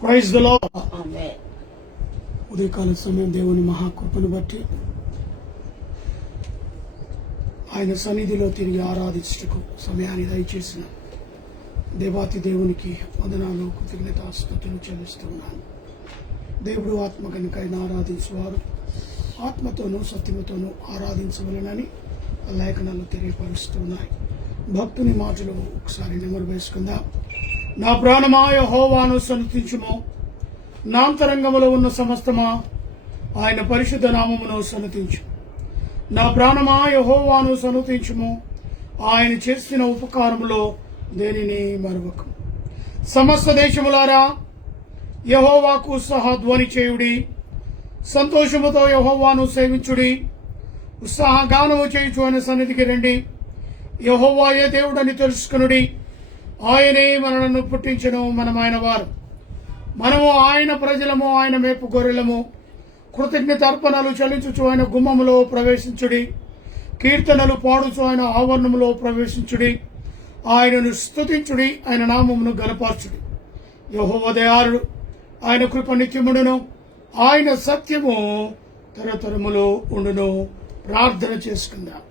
Praise the lord. ఉదయకాల సమయం దేవుని మహాకృపను బట్టి ఆయన సన్నిధిలో తిరిగి ఆరాధించుటకు సమయాన్ని దయచేసిన దేవాతి దేవునికి వందనాలు, కృతజ్ఞతాస్తుతులు చెల్లిస్తున్నాను. దేవుడు ఆత్మ కనుకైన ఆరాధించేవారు ఆత్మతోనూ సత్యముతోనూ ఆరాధించవలెనని లేఖనాలు తెలియపరుస్తున్నాయి. భక్తుని మాటలు ఒకసారి నెమరు వేసుకుందాం. నా ప్రాణమా యెహోవాను సన్నుతించుము, నా అంతరంగములో ఉన్న సమస్తమా ఆయన పరిశుద్ధ నామమును సన్నుతించు. నా ప్రాణమా యెహోవాను సన్నుతించుము, ఆయన చేసిన ఉపకారములో దేనిని మరువకు. సమస్త దేశములారా యెహోవాకు ఉత్సాహధ్వని చేయుడి, సంతోషముతో యెహోవాను సేవించుడి. ఉత్సాహగానము చేయుచు ఆయన సన్నిధికి రండి. యెహోవాయే దేవుడని తెలుసుకునుడి. ఆయనే మనలను పుట్టించెను, మనం ఆయన వారు, మనము ఆయన ప్రజలము, ఆయన మేపు గొర్రెలము. కృతజ్ఞత అర్పణలు చెల్లించుచు ఆయన గుమ్మములో ప్రవేశించుడి. కీర్తనలు పాడుచు ఆయన ఆవరణములో ప్రవేశించుడి. ఆయనను స్తుతించుడి, ఆయన నామమును గనపరచుడి. యెహోవా దయాళుడు, ఆయన కృప నిత్యముండును, ఆయన సత్యము తరతరములో ఉండును. ప్రార్థన చేసుకుందాం.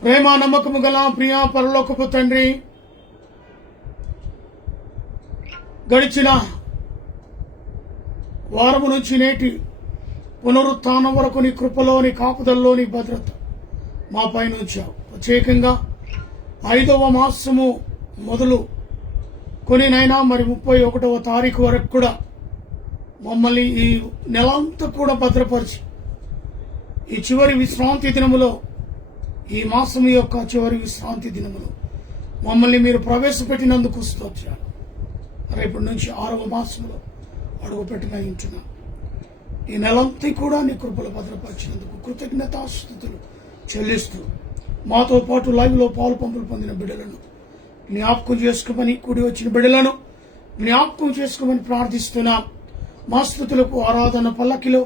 ప్రేమ నమ్మకము గల ప్రియ పరలోకపు తండ్రి, గడిచిన వారము నుంచి నేటి పునరుత్థానం వరకు నీ కృపలోని కాపుదల్లోని భద్రత మా పైన ఉంచావు. ప్రత్యేకంగా 5వ మాసము మొదలు కొనినైనా మరి 31వ తారీఖు వరకు కూడా మమ్మల్ని ఈ నెలంతా కూడా భద్రపరిచి ఈ చివరి విశ్రాంతి దినములో, ఈ మాసం యొక్క చివరి విశ్రాంతి దినములో మమ్మల్ని మీరు ప్రవేశపెట్టినందుకు స్తోత్రాలు. రేపటి నుంచి 6వ మాసంలో అడుగు పెట్టిన ఈ నెలంతా కూడా నీ కృపలు భద్రపరిచినందుకు కృతజ్ఞతాస్తుతులు చెల్లిస్తూ మాతో పాటు లైవ్ లో పాలు పంపులు పొందిన బిడ్డలను జ్ఞాపకం చేసుకోమని, కూడి వచ్చిన బిడ్డలను జ్ఞాపకం చేసుకోమని ప్రార్థిస్తున్నాం. మా స్తుతులకు ఆరాధన పల్లకిలో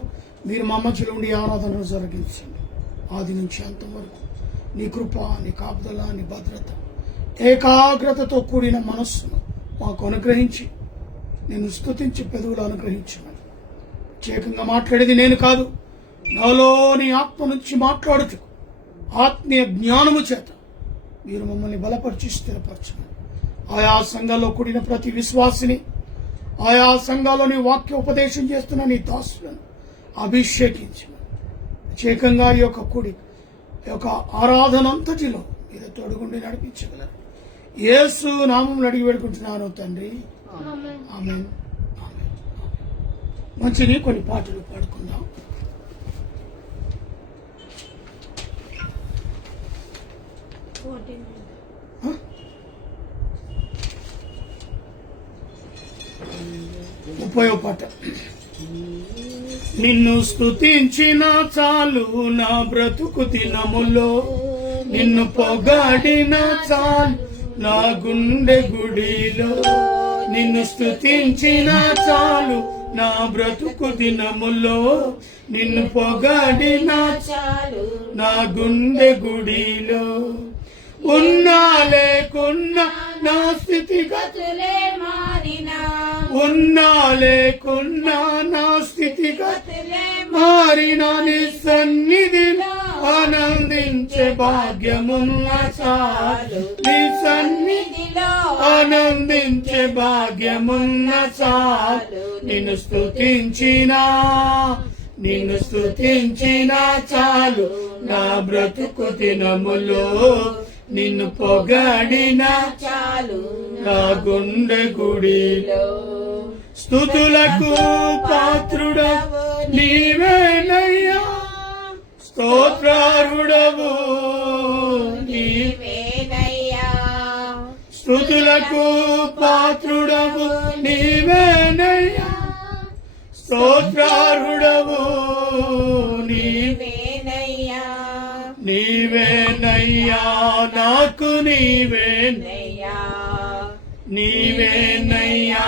మీరు మా మధ్యలో ఉండి ఆరాధనను జరిగించండి. ఆది నుంచి అంతం వరకు నీ కృప, నీ కాపుదల, నీ భద్రత, ఏకాగ్రతతో కూడిన మనస్సును మాకు అనుగ్రహించి నేను స్తుతించి పెదవులు అనుగ్రహించమని. ప్రత్యేకంగా మాట్లాడేది నేను కాదు, నాలో నీ ఆత్మ నుంచి మాట్లాడుతూ ఆత్మీయ జ్ఞానము చేత మీరు మమ్మల్ని బలపరిచి స్థిరపరచమని. ఆయా సంఘాల్లో కూడిన ప్రతి విశ్వాసిని, ఆయా సంఘాల్లోని వాక్య ఉపదేశం చేస్తున్న నీ దాసులను అభిషేకించమని. ప్రత్యేకంగా ఈ యొక్క కూడి యొక్క ఆరాధన అంతటిలో మీరు తోడుగుండి నడిపించగలరు. యేసు నామములో అడిగి వేడుకుంటున్నాను తండ్రి, ఆమేన్, ఆమేన్. మంచిది, కొన్ని పాటలు పాడుకుందాం. ముప్పయో పాట. నిన్ను స్తుతించిన చాలు నా బ్రతుకు దినములో, నిన్ను పొగాడిన చాలు నా గుండె గుడిలో. నిన్ను స్తుతించిన చాలు నా బ్రతుకు దినములో, నిన్ను పొగాడిన చాలు నా గుండె గుడిలో. ఉన్నా లేకున్నా నా స్థితిగతులే మారినా, ఉన్నా లేకున్నా నా స్థితిగతులే మారినా, నీ సన్నిధిలో ఆనందించే భాగ్యమున్న చాలు, నీ సన్నిధిలో ఆనందించే భాగ్యమున్న చాలు. నిన్ను స్తుతించినా, నిన్ను స్తుతించినా చాలు నా బ్రతుకు దినములో, నిన్ను పొగాడిన చాలు నా గుండె గుడిలో. స్తుతులకు పాత్రుడవు నీవేనయ్యా, స్తోత్రారుడవు నీవేనయ్యా. స్తుతులకు పాత్రుడవు నీవేనయ్యా, స్తోత్రారుడవు నీవేనయ్యా. నీవేనయ్యా నాకు నీవేనయ్యా, నీవేనయ్యా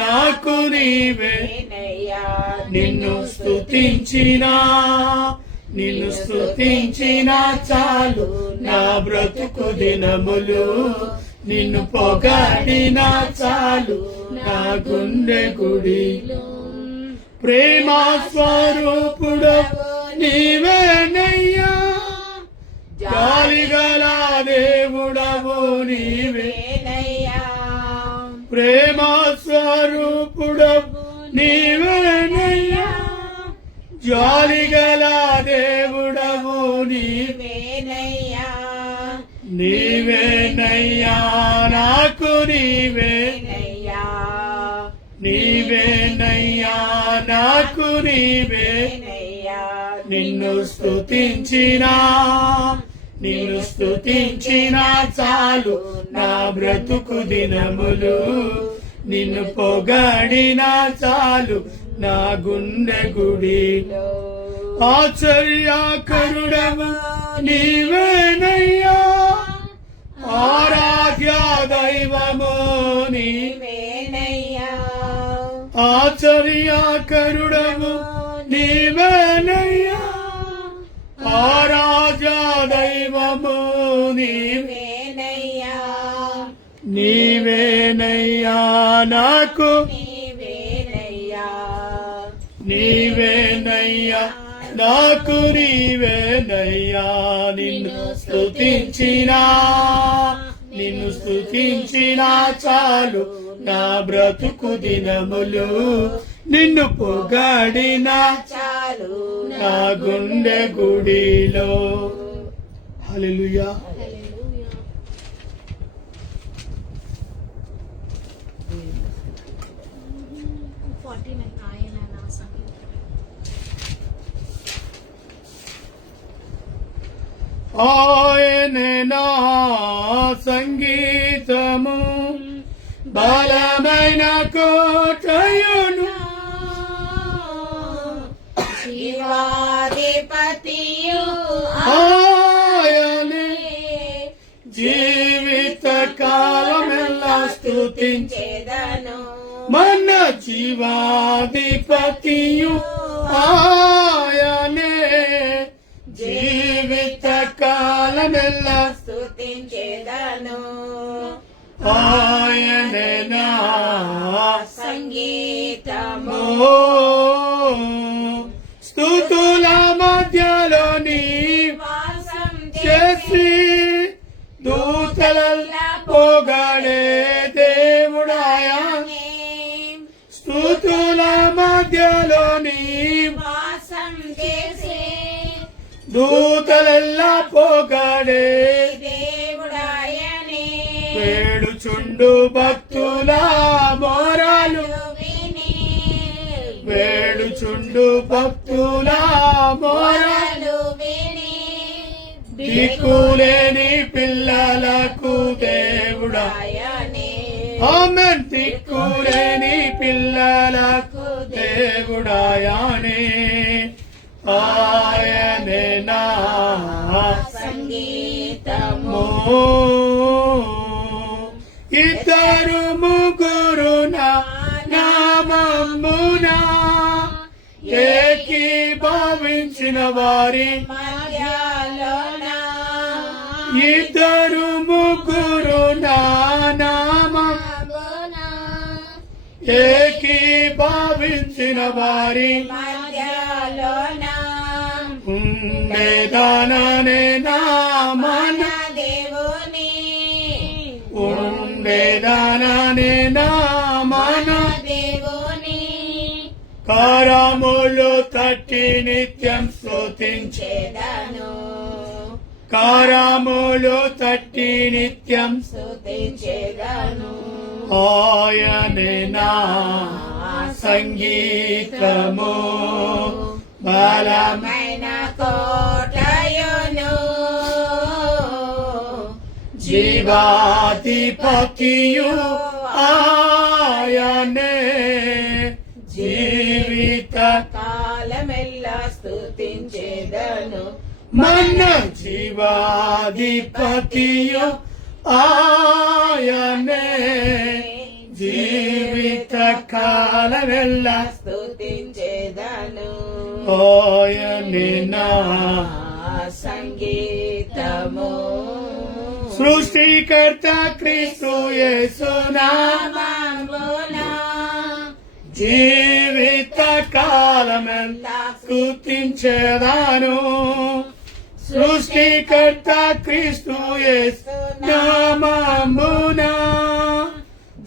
నాకు నీవేనయ్యా. నిన్ను స్తుతించినా, నిన్ను స్తుతించినా చాలు నా బ్రతుకు దినములు, నిన్ను పొగడినా చాలు నా గుండె గుడిలో. ప్రేమ స్వరూపుడవు నీవేనయ్యా, జాలిగల దేవుడవు నీవేనయ్యా. ప్రేమ స్వరూపుడవు నీవేనయ్యా, జాలిగల దేవుడవు నీవేనయ్యా. నీవేనయ్యా నాకు నీవేనయ్యా, నీవేనయ్యా నాకు నీవేనయ్యా. నిన్ను స్తుతించినా చాలు నా బ్రతుకు దినములు. నిన్ను పొగడినా చాలు నా గుండె గుడిలో. ఆశ్చర్యకరుడవు నీవేనయ్యా, ఆరాధ్య దైవము నీవేనయ్యా. ఆశ్చర్యకరుడవు నీవేనయ్యా, ఆరాధ్య దైవము నీవేనయ్యా. నీవేనయ్యా నాకు నీవేనయ్యా, నీవేనయ్యా నాకు నీవేనయ్యా. నిన్ను స్తుతించినా చాలు నా బ్రతుకు దినములు. నిన్ను పొగడినా చాలు నా గుండె గుడిలో. హల్లెలూయా. ఆయనే నా సంగీతము, బలమైన కోటయును, శివాధిపతియు ఆయనే జీవిత కాలమెల్లా స్తుతించెదను. మన జీవాధిపతియు ఆయనే జీవిత కాలమెల్లా స్తుతించెదను. ఆయనే నా సంగీతము, స్తుతుల మధ్యలో వాసం చేసి దూతలల్లా పొగడే దేవుడాయనే. స్తుతుల మధ్యలో వాసం చేసి దూతలల్లా పొగడే దేవుడాయనే. వేడుచుండు భక్తుల మొరలు విని వేడుచుండు భక్తుల మొరలు విని దిక్కులేని పిల్లలకు దేవుడాయనే. ఆమేన్. దిక్కులేని పిల్లలకు దేవుడాయనే. ఆయనే నా సంగీతము, ఇద్దరు ముగ్గురు నా నామమున ఏకీభవించిన వారి మధ్యలోన. ఇద్దరు ముగ్గురు నా నామమున ఏకీభవించిన వారి మధ్యలోన ఉండేదాననే నా మన దేవుని, ఉండేదాననే నా మన దేవుని కారములు తట్టి నిత్యం స్తుతించెదను. కారములు తట్టి నిత్యం స్తుతించెదను. ఆయనే నా సంగీతము, బలమైన కోటయును, జీవాధిపతియు ఆయనే. జీవిత కాలమెల్లా స్తుతించెదను. మన జీవాధిపతియు ఆయనే. జీవిత కాలమెల్లా స్తుతించెదను. ఆయనే నా సంగీతము, సృష్టికర్త క్రీస్తు యేసునామా నామమున జీవిత కాలమెంతా స్తుతించేదాను. సృష్టికర్త క్రీస్తు యేసునామమున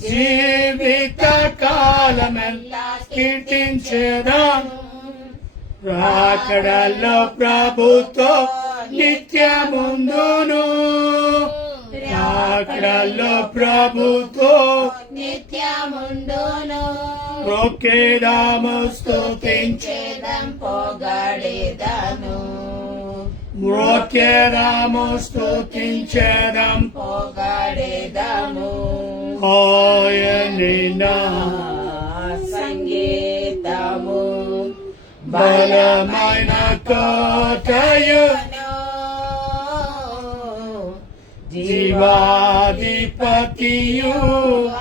జీవిత కాలమెంతా కీర్తించేదాను. రాకడల్లో ప్రభుతో నిత్యముందును, రాకడల్లో ప్రభుతో నిత్యముండును. మొక్కేదాము స్తుతించే చేదం పొగడేదను, మొక్కేదాము స్తుతించేదం పొగడేదము. ఆయనే నా సంగీతము బలమైన కోటయు జీవాధిపతియు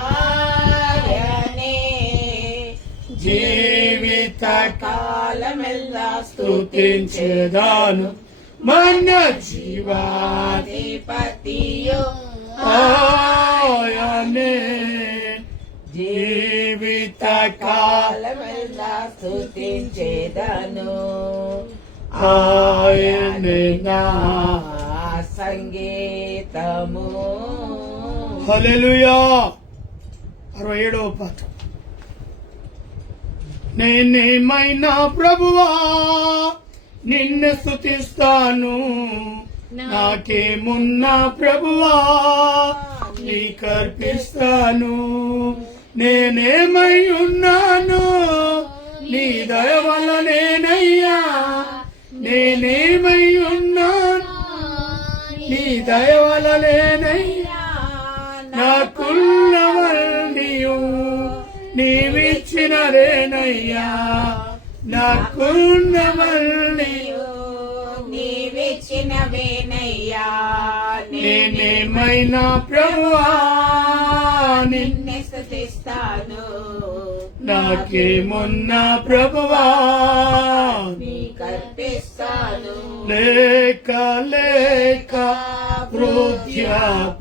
ఆయనే జీవిత కాలమెల్లా స్తుతించేదాను. మన జీవాది స్తుతిపతియు ఆయనే జీవిత కాలమెల్లా స్తుతించేదను. ఆయనే నా సంగీతము. హల్లెలూయా. 67వ పాట. నేనేమైనా ప్రభువా నిన్ను స్తుతిస్తాను, నాకేమున్నా ప్రభువా నీకర్పిస్తాను. నేనేమై ఉన్నాను నీ దయ వల్ల నేనయ్యా, నేనేమై ఉన్నాను నీ దయ వల్ల నేనయ్యా. నాకున్నవన్నీయు నీవిచ్చినదేనయ్యా, నాకున్నవన్నీయు నీవిచ్చినవేనయ్యా. నేనేమైనా ప్రభువా నిన్నే స్తుతిస్తాను, నాకేమున్నా ప్రభువా నీకర్పిస్తాను. లేక లేక వృద్ధాపమందు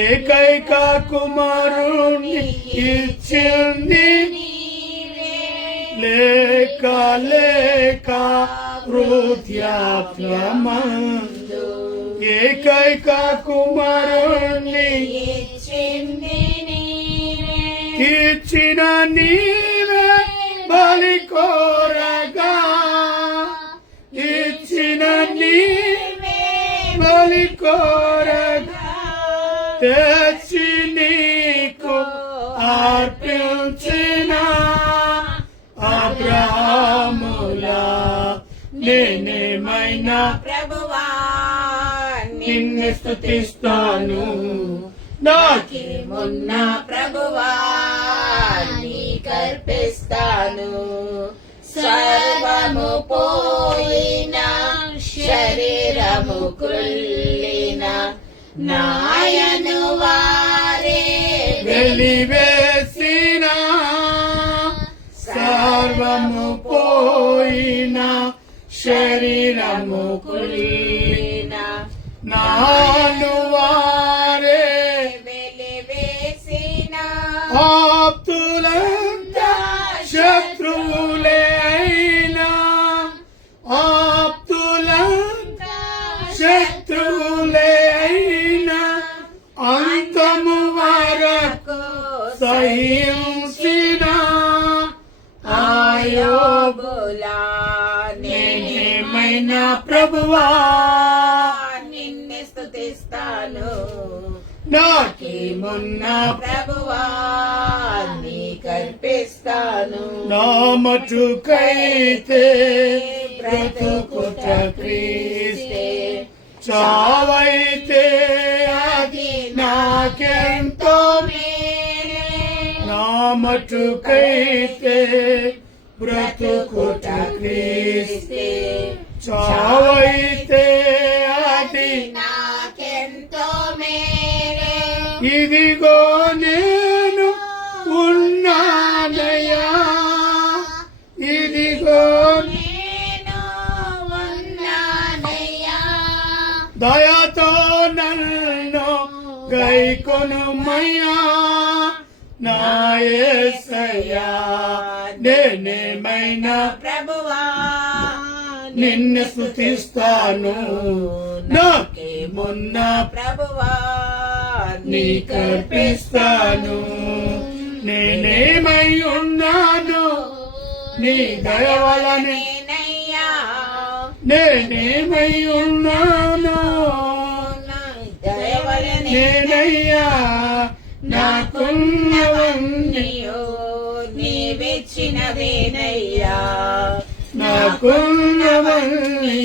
ఏకైక కుమారుణ్ణి ఇచ్చింది నీవే. లేక లేక వృద్ధాపమందు ఏకైక కుమారుణ్ణి ఇచ్చింది నీవే. ఇచ్చిన నీవే బలి కోరగా, ఇచ్చిన నీవే బలి కోరగా తెచ్చి నీకు అర్పించిన అబ్రాహాములా నేనేమైనా ప్రభువా నిన్ను స్తుతిస్తాను, నాకేమున్న ప్రభువా నీకర్పిస్తాను. సర్వము పోయిన శరీరము కృల్లిన నాయను వారే వెలివేసిన సర్వము పోయిన శరీరము కులిన నాను వారే వెలివేసిన ఆప్తులంతా శత్రువులే అయినా, ఆప్తులంతా శత్రువులే అయినా అంతము వరకు సహించిన ఆయోగులా నేనేమైనా ప్రభువా నిన్నే స్తుతిస్తాను, నాకేమున్నా ప్రభువా నీకర్పిస్తాను. నా మటుకైతే బ్రతుకుట క్రీస్తే, చావైతే అది నాకెంతో మేలే. నా మటుకైతే బ్రతుకుట క్రీస్తే, చావైతే అది నాకెంతో మేలే. ఇదిగో నేను ఉన్నానయ్యా, ఇదిగో నేను ఉన్నానయ్యా. దయతో నేనేమైపోనుమయ్యా నా యేసయ్యా, నేనేమైనా ప్రభువా నిన్ను స్తుతిస్తాను, నాకేమున్నా ప్రభువా నీకర్పిస్తాను. నేనేమై ఉన్నాను నీ దయ వలనే, నేనయ్యా నేనేమై ఉన్నాను దయవలనే నేనయ్యా, నాకున్నవన్నీ నీవిచ్చినవేనయ్యా, నాకున్నవన్నీ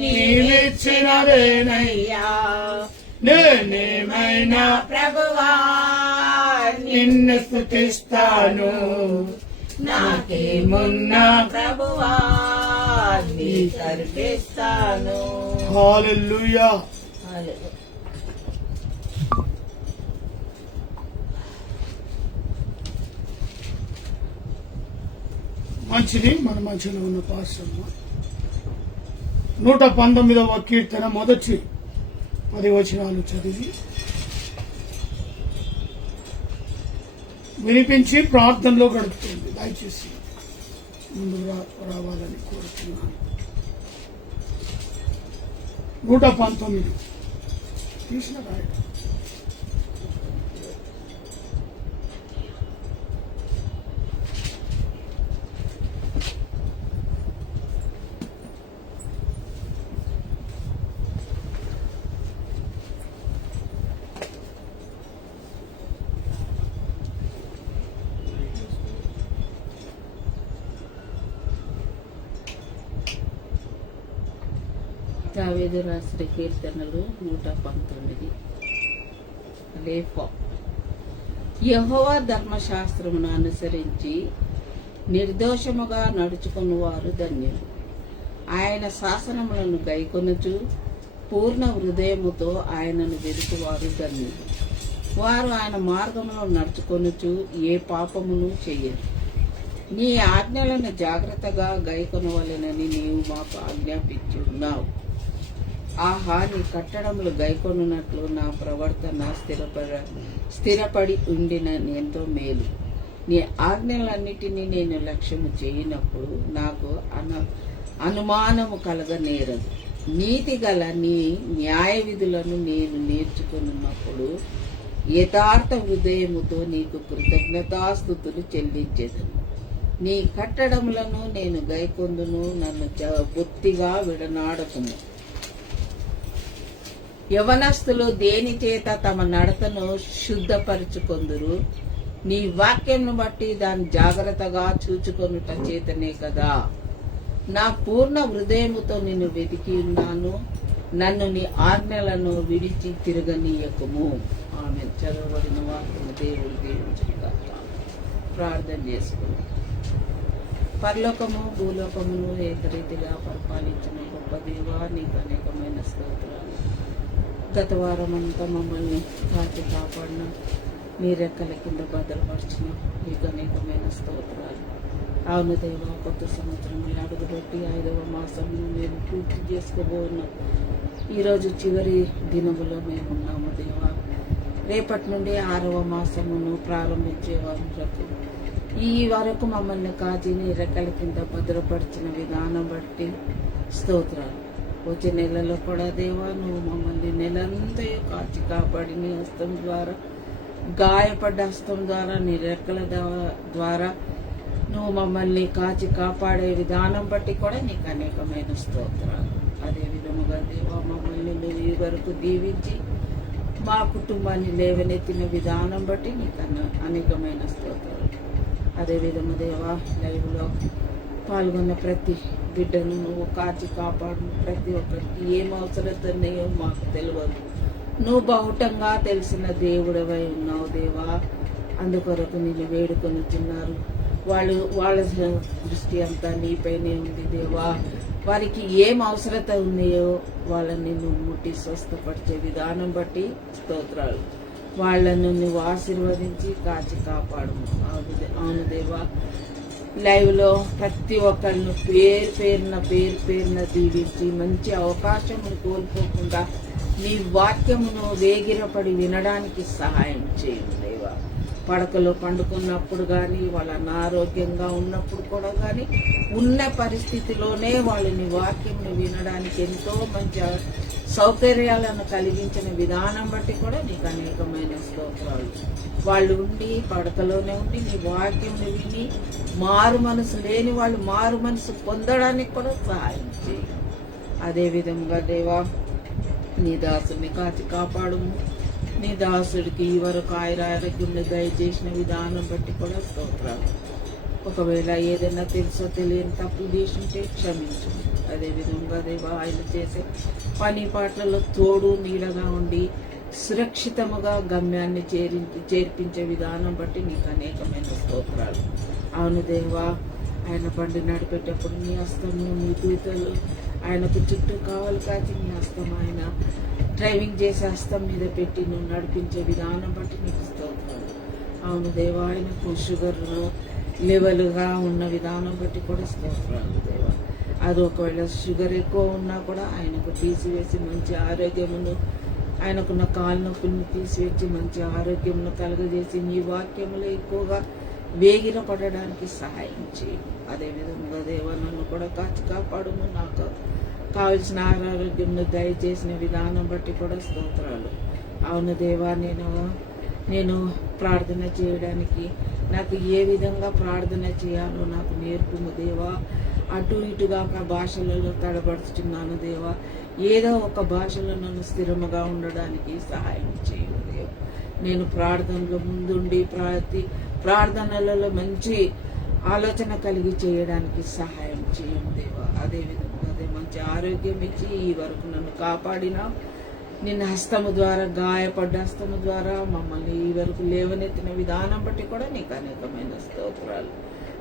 నీవిచ్చినవేనయ్యా. నేనేమైనా ప్రభువా నిన్ను స్తుతిస్తాను, నాకేమున్నా ప్రభువా నీకర్పిస్తాను. హల్లెలూయా. మంచిది. మన మధ్యలో ఉన్న పాస్టమ్మ 119వ కీర్తన మొదటి 10 వచనాలు చదివి వినిపించి ప్రార్థనలో గడుపుతుంది. దయచేసి ముందుకు రావాలని కోరుతున్నాను. 119 తీసిన రాయడం. దావీదు రాసిన కీర్తనలు 119. లేఫా. యెహోవా ధర్మశాస్త్రమును అనుసరించి నిర్దోషముగా నడుచుకుని వారు ధన్యులు. ఆయన శాసనములను గైకొనుచు పూర్ణ హృదయముతో ఆయనను వెతుకువారు ధన్యులు. వారు ఆయన మార్గములో నడుచుకొనుచు ఏ పాపమును చెయ్యరు. నీ ఆజ్ఞలను జాగ్రత్తగా గైకొనవలెనని నీవు మాకు ఆజ్ఞాపించి ఉన్నావు. ఆహా, నీ కట్టడములు గైకొనున్నట్లు నా ప్రవర్తన స్థిరపడి ఉండిన ఎంతో మేలు. నీ ఆజ్ఞలన్నిటినీ నేను లక్ష్యము చేయనప్పుడు నాకు అనుమానము కలగనేరదు. నీతి గల నీ న్యాయ విధులను నేను నేర్చుకున్నప్పుడు యథార్థ హృదయముతో నీకు కృతజ్ఞతాస్తుతులు చెల్లించెదను. నీ కట్టడములను నేను గైకొందును, నన్ను బొత్తిగా విడనాడకును. యవనస్తులు దేని చేత తమ నడతను శుద్ధపరుచుకొందురు? నీ వాక్యంను బట్టి దాన్ని జాగ్రత్తగా చూచుకొనుట చేతనే కదా. నా పూర్ణ హృదయముతో నిన్ను వెతికి ఉన్నాను, నన్ను నీ ఆజ్ఞలను విడిచి తిరగనీయకుము. ఆమె చదవబడిన వాక్యము దేవుడు దీవించుగాక. ప్రార్థన చేసుకున్నాం. పరలోకము భూలోకమును ఏకరీతిగా పరిపాలించిన గొప్ప దేవా, నీకు అనేకమైన స్తోత్రాలు. గత వారం అంతా మమ్మల్ని కాచి కాపాడిన, నీ రెక్కల కింద భద్రపరిచిన నీకు అనేకమైన స్తోత్రాలు. అవును దేవా, కొత్త సంవత్సరం అడుగుపెట్టి 5వ మాసంను మేము పూర్తి చేసుకోబోతున్నాం. ఈరోజు చివరి దినములో మేమున్నాము దేవా. రేపటి నుండి 6వ మాసమును ప్రారంభించే వరకు ఈ వరకు మమ్మల్ని కాచి నీ రెక్కల కింద భద్రపరిచిన విధానం బట్టి స్తోత్రాలు. వచ్చే నెలలో కూడా దేవా, నువ్వు మమ్మల్ని నెలంతా కాచి కాపాడి నీ హస్తం ద్వారా, గాయపడ్డ హస్తం ద్వారా, నీ రెక్కల ద్వారా నువ్వు మమ్మల్ని కాచి కాపాడే విధానం బట్టి కూడా నీకు అనేకమైన స్తోత్రాలు. అదే విధముగా దేవా, మమ్మల్ని నువ్వు ఈ వరకు దీవించి మా కుటుంబాన్ని లేవనెత్తిన విధానం బట్టి నీకు అనేకమైన స్తోత్రాలు. అదేవిధము దేవా, లైవ్లో పాల్గొన్న ప్రతి బిడ్డను నువ్వు కాచి కాపాడు. ప్రతి ఒక్కరికి ఏం అవసరత ఉన్నాయో మాకు తెలియదు, నువ్వు బహుటంగా తెలిసిన దేవుడవై ఉన్నావు దేవా. అందుకొరకు నిన్ను వేడుకొనుచున్నారు. వాళ్ళ దృష్టి అంతా నీపైనే ఉంది దేవా. వారికి ఏం అవసరత ఉన్నాయో వాళ్ళని నువ్వు ముట్టి స్వస్థపరిచే విధానం బట్టి స్తోత్రాలు. వాళ్ళను నువ్వు ఆశీర్వదించి కాచి కాపాడు. అవును దేవా, లైవ్లో ప్రతి ఒక్కరిని పేరు పేరున దీవించి మంచి అవకాశం కోల్పోకుండా నీ వాక్యమును వేగిరపడి వినడానికి సహాయం చేయండి దేవా. పడకలో పండుకున్నప్పుడు కానీ, వాళ్ళ అనారోగ్యంగా ఉన్నప్పుడు కూడా కానీ, ఉన్న పరిస్థితిలోనే వాళ్ళు నీ వాక్యంను వినడానికి ఎంతో మంచి సౌకర్యాలను కలిగించిన విధానం బట్టి కూడా నీకు అనేకమైన స్తోత్రాలు. వాళ్ళు ఉండి పడకలోనే ఉండి నీ వాక్యంను విని మారు మనసు లేని వాళ్ళు మారు మనసు పొందడానికి కూడా సహాయం చేయి. అదేవిధంగా దేవా, నీ దాసుని కాచి కాపాడుము. నీ దాసుడికి ఈ వరకు ఆరోగ్యం దయచేసిన విధానం బట్టి కూడా స్తోత్రాలు. ఒకవేళ ఏదైనా తెలుసో తెలియని తప్పులు చేసుంటే క్షమించు. అదేవిధంగా దేవా, ఆయన చేసే పని పాటలలో తోడు నీడగా ఉండి సురక్షితముగా గమ్యాన్ని చేర్పించే విధానం బట్టి నీకు అనేకమైన స్తోత్రాలు. అవును దేవా, ఆయన బండి నడిపేటప్పుడు నీ హస్తము, నీ దూతలు ఆయనకు చుట్టూ కావాలి కాచి నీ హస్తం ఆయన డ్రైవింగ్ చేసే హస్తం మీద పెట్టి నువ్వు నడిపించే విధానం బట్టి నీకు స్తోత్రాలు. అవును దేవా, ఆయనకు షుగర్ లెవెల్గా ఉన్న విధానం బట్టి కూడా స్తోత్రాలు దేవా. అది ఒకవేళ షుగర్ ఎక్కువ ఉన్నా కూడా ఆయనకు తీసివేసి మంచి ఆరోగ్యమును, ఆయనకున్న కాలు నొప్పులను తీసివేసి మంచి ఆరోగ్యమును కలుగజేసి నీ వాక్యములు ఎక్కువగా వేగిర పడడానికి సహాయం చేయి. అదేవిధంగా దేవా, నన్ను కూడా కాచి కాపాడుము. నాకు కావలసిన ఆరోగ్యంను దయచేసిన విధానం బట్టి కూడా స్తోత్రాలు. అవును దేవా, నేను ప్రార్థన చేయడానికి నాకు ఏ విధంగా ప్రార్థన చేయాలో నాకు నేర్పుము దేవా. అటు ఇటుగా భాషలలో తడబడుతున్నాను దేవా. ఏదో ఒక భాషలో నన్ను స్థిరముగా ఉండడానికి సహాయం చేయు దేవా. నేను ప్రార్థనలో ముందుండి ప్రార్థనలలో మంచి ఆలోచన కలిగి చేయడానికి సహాయం చేయండి దేవా. అదేవిధంగా మంచి ఆరోగ్యం ఇచ్చి ఈ వరకు నన్ను కాపాడిన నిన్న హస్తము ద్వారా, గాయపడ్డ హస్తము ద్వారా మమ్మల్ని ఈ వరకు లేవనెత్తిన విధానం బట్టి కూడా నీకు అనేకమైన స్తోత్రాలు.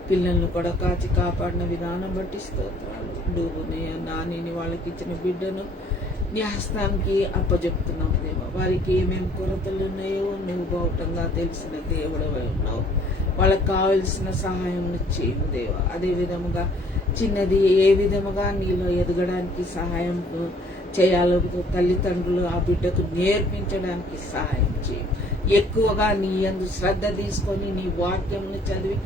పిల్లలను కూడా కాచి కాపాడిన విధానం బట్టి స్తోత్రాలు. డూబుని నానిని వాళ్ళకి ఇచ్చిన బిడ్డను నీ హస్తానికి అప్పచెప్తున్నావు దేవా. వారికి ఏమేమి కొరతలు ఉన్నాయో నువ్వు బౌటంగా తెలిసిన దేవుడవై ఉన్నావు. వాళ్ళకి కావలసిన సహాయం చేయము దేవా. అదే విధముగా చిన్నది ఏ విధముగా నీలో ఎదగడానికి సహాయం చేయాలో తల్లిదండ్రులు ఆ బిడ్డకు నేర్పించడానికి సహాయం చేయి. ఎక్కువగా నీ యందు శ్రద్ధ తీసుకొని నీ వాక్యంను చదివి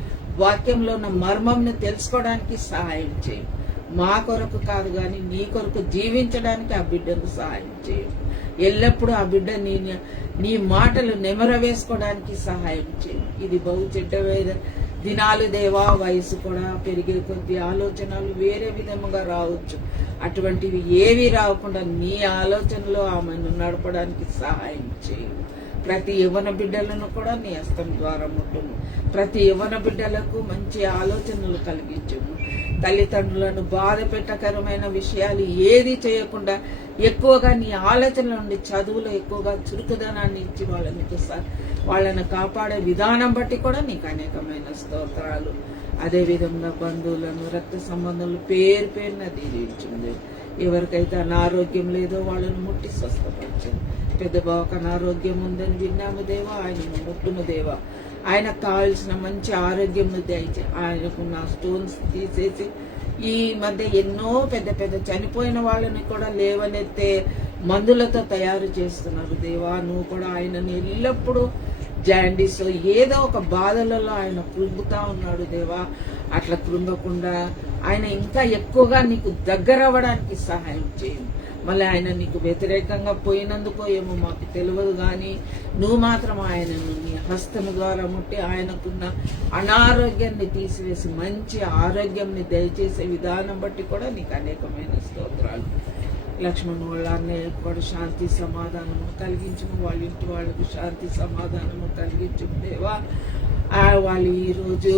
వాక్యంలో ఉన్న మర్మంను తెలుసుకోవడానికి సహాయం చేయి. మా కొరకు కాదు కానీ నీ కొరకు జీవించడానికి ఆ బిడ్డకు సహాయం చేయి. ఎల్లప్పుడూ ఆ బిడ్డ నీ మాటలు నెమరవేసుకోవడానికి సహాయం చేయి. ఇది బహు చెడ్డ దినాలు దేవా. వయసు కూడా పెరిగే కొద్ది ఆలోచనలు వేరే విధముగా రావచ్చు. అటువంటివి ఏవి రాకుండా నీ ఆలోచనలో ఆమెను నడపడానికి సహాయం చేయి. ప్రతి యవ్వన బిడ్డలను కూడా నీ హస్తం ద్వారా ముట్టుము. ప్రతి యవ్వన బిడ్డలకు మంచి ఆలోచనలు కలిగించుము. తల్లిదండ్రులను బాధ పెట్టకరమైన విషయాలు ఏది చేయకుండా ఎక్కువగా నీ ఆలోచనల నుండి చదువులో ఎక్కువగా చురుకుదనాన్ని ఇచ్చి వాళ్ళని కాపాడే విధానం బట్టి కూడా నీకు అనేకమైన స్తోత్రాలు. అదేవిధంగా బంధువులను, రక్త సంబంధాలు పేరు పేరున దీవించింది. ఎవరికైతే అనారోగ్యం లేదో వాళ్ళను ముట్టి స్వస్థపరచండి. పెద్ద బావకు అనారోగ్యం ఉందని విన్నాము దేవా. ఆయనను ముట్టుము దేవా. ఆయనకు కావాల్సిన మంచి ఆరోగ్యం దయచే. ఆయనకున్న స్టోన్స్ తీసేసి ఈ మధ్య ఎన్నో పెద్ద పెద్ద చనిపోయిన వాళ్ళని కూడా లేవనెత్తే మందులతో తయారు చేస్తున్నారు దేవా. నువ్వు కూడా ఆయనని ఎల్లప్పుడూ జాండీస్ ఏదో ఒక బాధలలో ఆయన కృంగుతా ఉన్నాడు దేవా. అట్లా కృంగకుండా ఆయన ఇంకా ఎక్కువగా నీకు దగ్గర అవ్వడానికి సహాయం చేయండి. మళ్ళీ ఆయన నీకు వ్యతిరేకంగా పోయినందుకో ఏమో మాకు తెలియదు కానీ నువ్వు మాత్రం ఆయనను నీ హస్తము ద్వారా ముట్టి ఆయనకున్న అనారోగ్యాన్ని తీసివేసి మంచి ఆరోగ్యాన్ని దయచేసే విధానం బట్టి కూడా నీకు అనేకమైన స్తోత్రాలు. లక్ష్మణ్ వాళ్ళ అన్నయ్య కూడా శాంతి సమాధానము కలిగించును. వాళ్ళ ఇంటి వాళ్ళకు శాంతి సమాధానము కలిగించు దేవా. వాళ్ళు ఈరోజు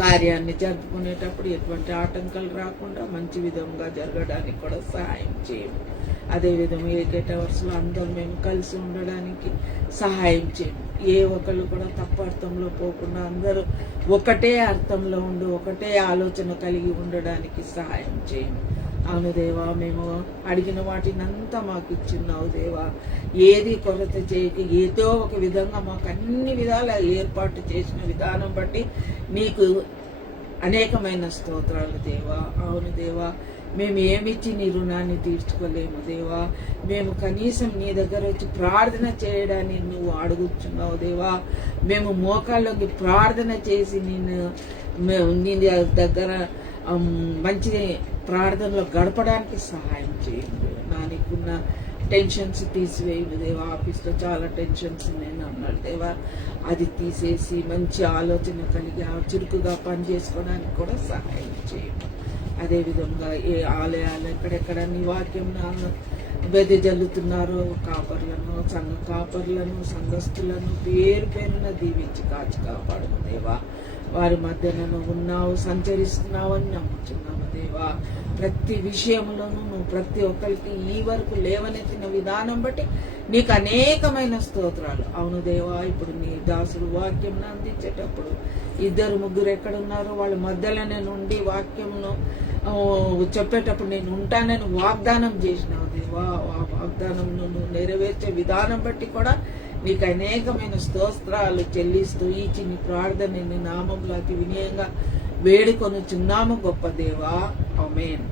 కార్యాన్ని జరుపుకునేటప్పుడు ఎటువంటి ఆటంకాలు రాకుండా మంచి విధంగా జరగడానికి కూడా సహాయం చేయండి. అదేవిధంగా 8 అవర్స్లో అందరూ మేము కలిసి ఉండడానికి సహాయం చేయండి. ఏ ఒక్కళ్ళు కూడా తప్పు అర్థంలో పోకుండా అందరూ ఒకటే అర్థంలో ఉండి ఒకటే ఆలోచన కలిగి ఉండడానికి సహాయం చేయండి. అవును దేవా, మేము అడిగిన వాటినంతా మాకు ఇచ్చిన్నావు దేవా. ఏది కొరత చేయక ఏదో ఒక విధంగా మాకు అన్ని విధాల ఏర్పాటు చేసిన విధానం బట్టి నీకు అనేకమైన స్తోత్రాలు దేవా. అవును దేవా, మేము ఏమిచ్చి నీ రుణాన్ని తీర్చుకోలేము దేవా. మేము కనీసం నీ దగ్గర వచ్చి ప్రార్థన చేయడానికి నువ్వు అడుగుతున్నావు దేవా. మేము మోకాళ్ళకి ప్రార్థన చేసి నీ దగ్గర మంచి ప్రార్థనలో గడపడానికి సహాయం చేయండి. నీకున్న టెన్షన్స్ తీసివేయండి దేవా. ఆఫీస్లో చాలా టెన్షన్స్ నేను అన్నాడు దేవా, అది తీసేసి మంచి ఆలోచన కలిగి చురుకుగా పని చేసుకోవడానికి కూడా సహాయం చేయండి. అదేవిధంగా ఏ ఆలయాలు ఎక్కడెక్కడ నీ వాక్యం వెదజల్లుతున్నారో కాపర్లను, సంఘ కాపర్లను, సంఘస్థులను పేరు పేరున దీవించి కాచి కాపాడు దేవా. వారి మధ్యన నువ్వు ఉన్నావు, సంచరిస్తున్నావు అని నమ్ముతున్నాము దేవా. ప్రతి విషయంలోనూ నువ్వు ప్రతి ఒక్కరికి ఈ వరకు లేవనెత్తిన విధానం బట్టి నీకు అనేకమైన స్తోత్రాలు. అవును దేవా, ఇప్పుడు నీ దాసుడు వాక్యం అందించేటప్పుడు 2-3 ఎక్కడున్నారో వాళ్ళ మధ్యలోనే నుండి వాక్యంను చెప్పేటప్పుడు నేను ఉంటానని వాగ్దానం చేసినావు దేవా. ఆ వాగ్దానం నువ్వు నెరవేర్చే విధానం బట్టి కూడా నీకు అనేకమైన స్తోత్రాలు చెల్లిస్తూ ఈ చిన్ని ప్రార్థన నీ నామంలో అతి వినయంగా వేడుకొని చిన్నాము గొప్ప దేవా. ఆమేన్.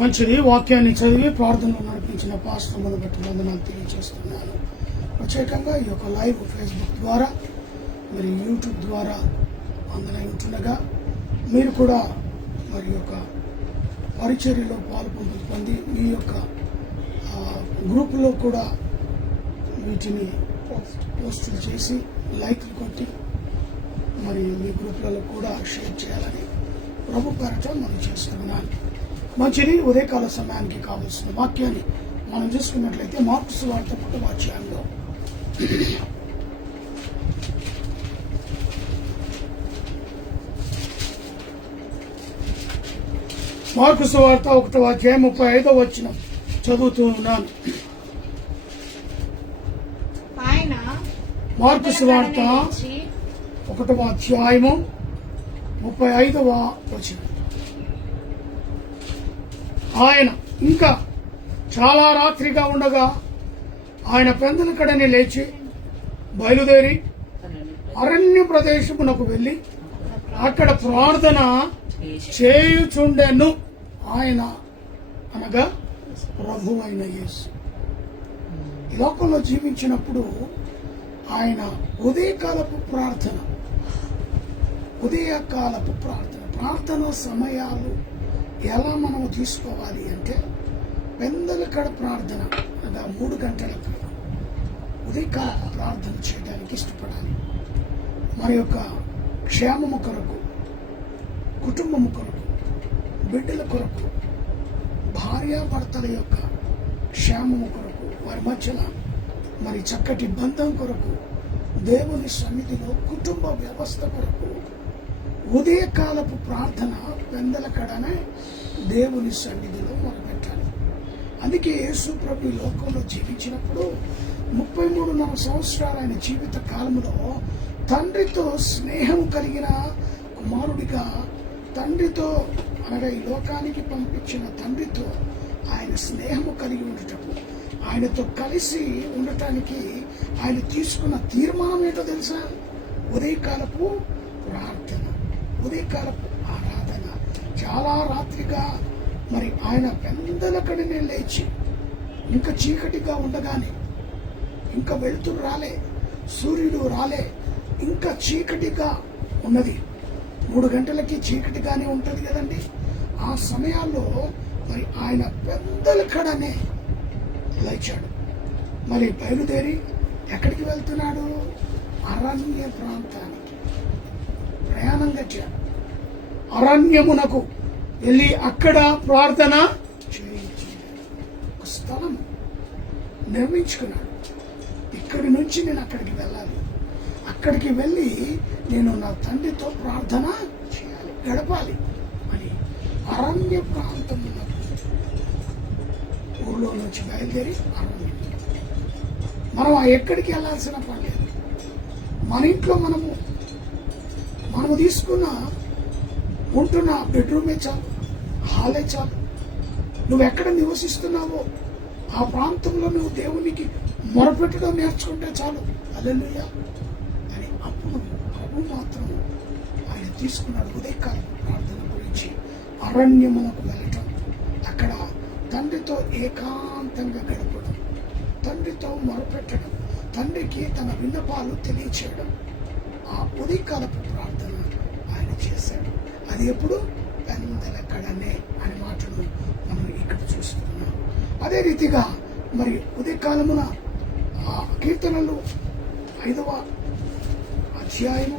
మంచిది. వాక్యాన్ని చదివి ప్రార్థనలు నడిపించిన పాస్టర్లను బట్టి వందనాలు తెలియజేస్తున్నాను. ప్రత్యేకంగా ఈ యొక్క లైవ్ ఫేస్బుక్ ద్వారా మరి యూట్యూబ్ ద్వారా అందరూ ఉంటుండగా మీరు కూడా మరి యొక్క పరిచర్యలో పొంది మీ యొక్క గ్రూపులో కూడా వీటిని పోస్టులు చేసి లైక్లు కొట్టి మరి మీ గ్రూపులలో కూడా షేర్ చేయాలని ప్రభు పేరట మనం చేస్తున్నాను. మంచిది. ఉదయకాల సమయానికి కావలసిన వాక్యాన్ని మనం చూసుకున్నట్లయితే మార్కు సువార్త 1వ అధ్యాయంలో మార్కు సువార్త 1వ అధ్యాయం 35వ వచనం చదువుతూ ఉన్నాను. మార్కు సువార్త 1వ అధ్యాయము 35వ వచనం. ఆయన ఇంకా చాలా రాత్రిగా ఉండగా ఆయన పెందల కడని లేచి బయలుదేరి అరణ్య ప్రదేశమునకు వెళ్లి అక్కడ ప్రార్థన చేయుచుండెను. ఆయన అనగా ప్రభు అయిన యేసు ఈ లోకంలో జీవించినప్పుడు ఆయన ఉదయకాలపు ప్రార్థన సమయాలు ఎలా మనము తీసుకోవాలి అంటే పెందల కడ ప్రార్థన అనగా 3 గంటలకు ఉదయకాలపు ప్రార్థన చేయడానికి ఇష్టపడాలి. మరి యొక్క క్షేమము కొరకు, కుటుంబము కొరకు, బిడ్డల కొరకు, భార్యాభర్తల యొక్క క్షేమము కొరకు, వారి మధ్యన మరి చక్కటి బంధం కొరకు, దేవుని సన్నిధిలో కుటుంబ వ్యవస్థ కొరకు ఉదయకాలపు ప్రార్థన పెందల కడనే దేవుని సన్నిధిలో మొదలుపెట్టాలి. అందుకే యేసు ప్రభు ఈ లోకంలో జీవించినప్పుడు 33.5 సంవత్సరాల ఆయన జీవిత కాలంలో తండ్రితో స్నేహం కలిగిన కుమారుడిగా, తండ్రితో అనగా ఈ లోకానికి పంపించిన తండ్రితో ఆయన స్నేహము కలిగి ఉండటప్పుడు, ఆయనతో కలిసి ఉండటానికి ఆయన తీసుకున్న తీర్మానం ఏంటో తెలుసా? ఉదయకాలపు ప్రార్థన, ఉదయకాలపు ఆరాధన. చాలా రాత్రిగా మరి ఆయన పెందల కడినే లేచి, ఇంకా చీకటిగా ఉండగానే, ఇంకా వెలుతురు రాలే, సూర్యుడు రాలే, ఇంకా చీకటిగా ఉన్నది. 3 గంటలకి చీకటిగానే ఉంటది కదండి. ఆ సమయాల్లో మరి ఆయన పెందల కడనే లేచాడు. మరి బయలుదేరి ఎక్కడికి వెళ్తున్నాడు? అరణ్య ప్రాంతానికి ప్రయాణం కట్టాడు. అరణ్యమునకు వెళ్ళి అక్కడ ప్రార్థన చేయించి ఒక స్థలం నిర్మించుకున్నాడు. ఇక్కడి నుంచి నేను అక్కడికి వెళ్ళాలి, అక్కడికి వెళ్ళి నేను నా తండ్రితో ప్రార్థన చేయాలి, గడపాలి అని అరణ్య ప్రాంతమునకు ఊళ్ళో నుంచి బయలుదేరి అరణ్యం. మనం ఎక్కడికి వెళ్ళాల్సిన పని లేదు. మన ఇంట్లో మనము తీసుకున్న ఉంటున్న బెడ్రూమే చాలు, హాలే చాలు. నువ్వు ఎక్కడ నివసిస్తున్నావో ఆ ప్రాంతంలో నువ్వు దేవునికి మొరపెట్టడం నేర్చుకుంటే చాలు. హల్లెలూయా అని. అప్పుడు ప్రభు మాత్రం ఆయన తీసుకున్నాడు ఉదయకాల ప్రార్థన గురించి. అరణ్యమునకు వెళ్ళటం, అక్కడ తండ్రితో ఏకాంతంగా గడపడం, తండ్రితో మొరపెట్టడం, తండ్రికి తన విన్నపాలు తెలియచేయడం, ఆ ఉదయకాలపు ప్రార్థన ఆయన చేశాడు. అది ఎప్పుడు పెందలకడనే అనే మాటను మనం ఇక్కడ చూస్తున్నాం. అదే రీతిగా మరి ఉదయకాలమున కీర్తనలు 5వ అధ్యాయము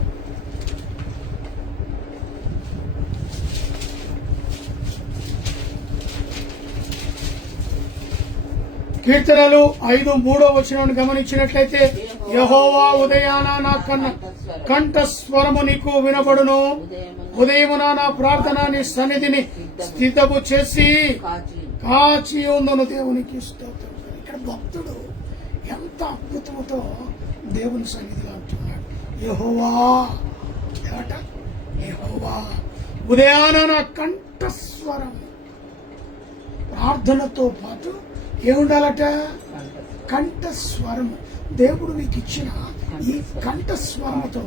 5:3 వచనాన్ని గమనించినట్లయితే, యెహోవా ఉదయాన నా కంఠస్వరము నీకు వినబడును, ఉదయమున నా ప్రార్థన నీ సన్నిధిని స్థితము చేసి కాచి ఉందను. దేవునికి స్తోత్రం. ఇక్కడ భక్తుడు ఎంత అద్భుతముతో దేవుని సన్నిధిలో అంటున్నాడు, యెహోవా ఏట యెహోవా ఉదయాన నా కంఠస్వరం. ప్రార్థనతో పాటు ఏముండాలట? కంఠస్వరము. దేవుడు నీకు ఇచ్చిన ఈ కంఠస్వరముతో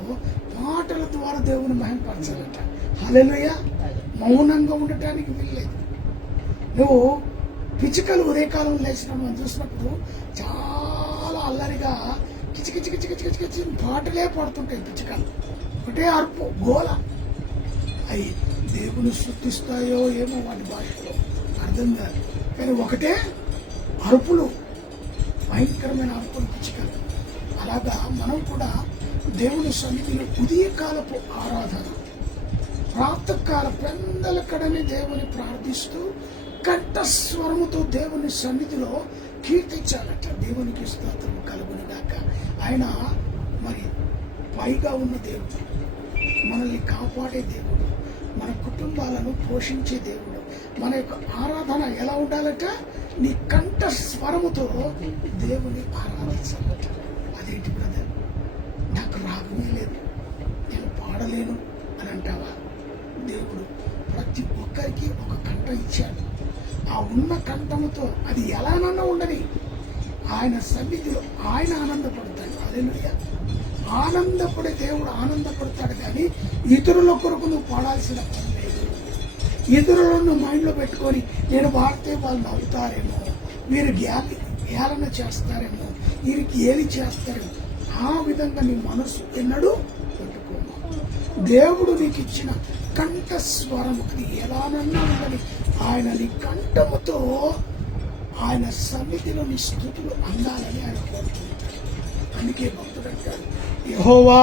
మాటల ద్వారా దేవుని మహిమపరచాలట. హల్లెలూయా. మౌనంగా ఉండటానికి వీల్లేదు. నువ్వు పిచ్చుకలు ఉదయకాలం లేచిన మనం చూసినప్పుడు చాలా అల్లరిగా కిచకిచి కిచకిచి కిచకిచి పాటలే పడుతుంటాయి పిచ్చుకలు. ఒకటే అరుపు, గోల. అవి దేవుని సృష్టిస్తాయో ఏమో వాటి భాషలో అర్థం కాదు, కానీ ఒకటే అరుపులు, భయంకరమైన అరుపులు పిచ్చుకలు. అలాగా మనం కూడా దేవుని సన్నిధిలో ఉదయకాలపు ఆరాధన, ప్రాతకాల పెందలకడని దేవుని ప్రార్థిస్తూ కంఠస్వరముతో దేవుని సన్నిధిలో కీర్తించాలట. దేవునికి స్తోత్రం కలుగును గాక. ఆయన మరి పైగా ఉన్న దేవుడు, మనల్ని కాపాడే దేవుడు, మన కుటుంబాలను పోషించే దేవుడు. మన యొక్క ఆరాధన ఎలా ఉండాలట? నీ కంఠస్వరముతో దేవుని ఆరాధించాలట. అదేంటి బ్రదర్, నాకు రాగమే లేదు, నేను పాడలేను అని అంటావా? దేవుడు ప్రతి ఒక్కరికి ఒక కంఠం ఇచ్చాడు. ఆ ఉన్న కంఠముతో అది ఎలానన్నా ఉండని ఆయన సన్నిధిలో ఆయన ఆనందపడతాడు. హల్లెలూయా. ఆనందపడే దేవుడు ఆనందపడతాడు, కానీ ఇతరుల కొరకు నువ్వు పాడాల్సిన పని లేదు. ఇతరులను మైండ్లో పెట్టుకొని నేను పాడితే వాళ్ళు నవ్వుతారేమో, వీరు ఏలన చేస్తారేమో, వీరికి ఏలి చేస్తారేమో, ఆ విధంగా నీ మనసు ఎన్నడూ పెట్టుకోమా. దేవుడు నీకు ఇచ్చిన కంఠస్వరం అది ఎలానన్నా ఉందని ఆయన నీ కంఠముతో ఆయన సన్నిధిలో నీ స్తుతులు అందాలని ఆయన కోరుతుంటాడు. అందుకే భక్తుడు అంటాడు, యెహోవా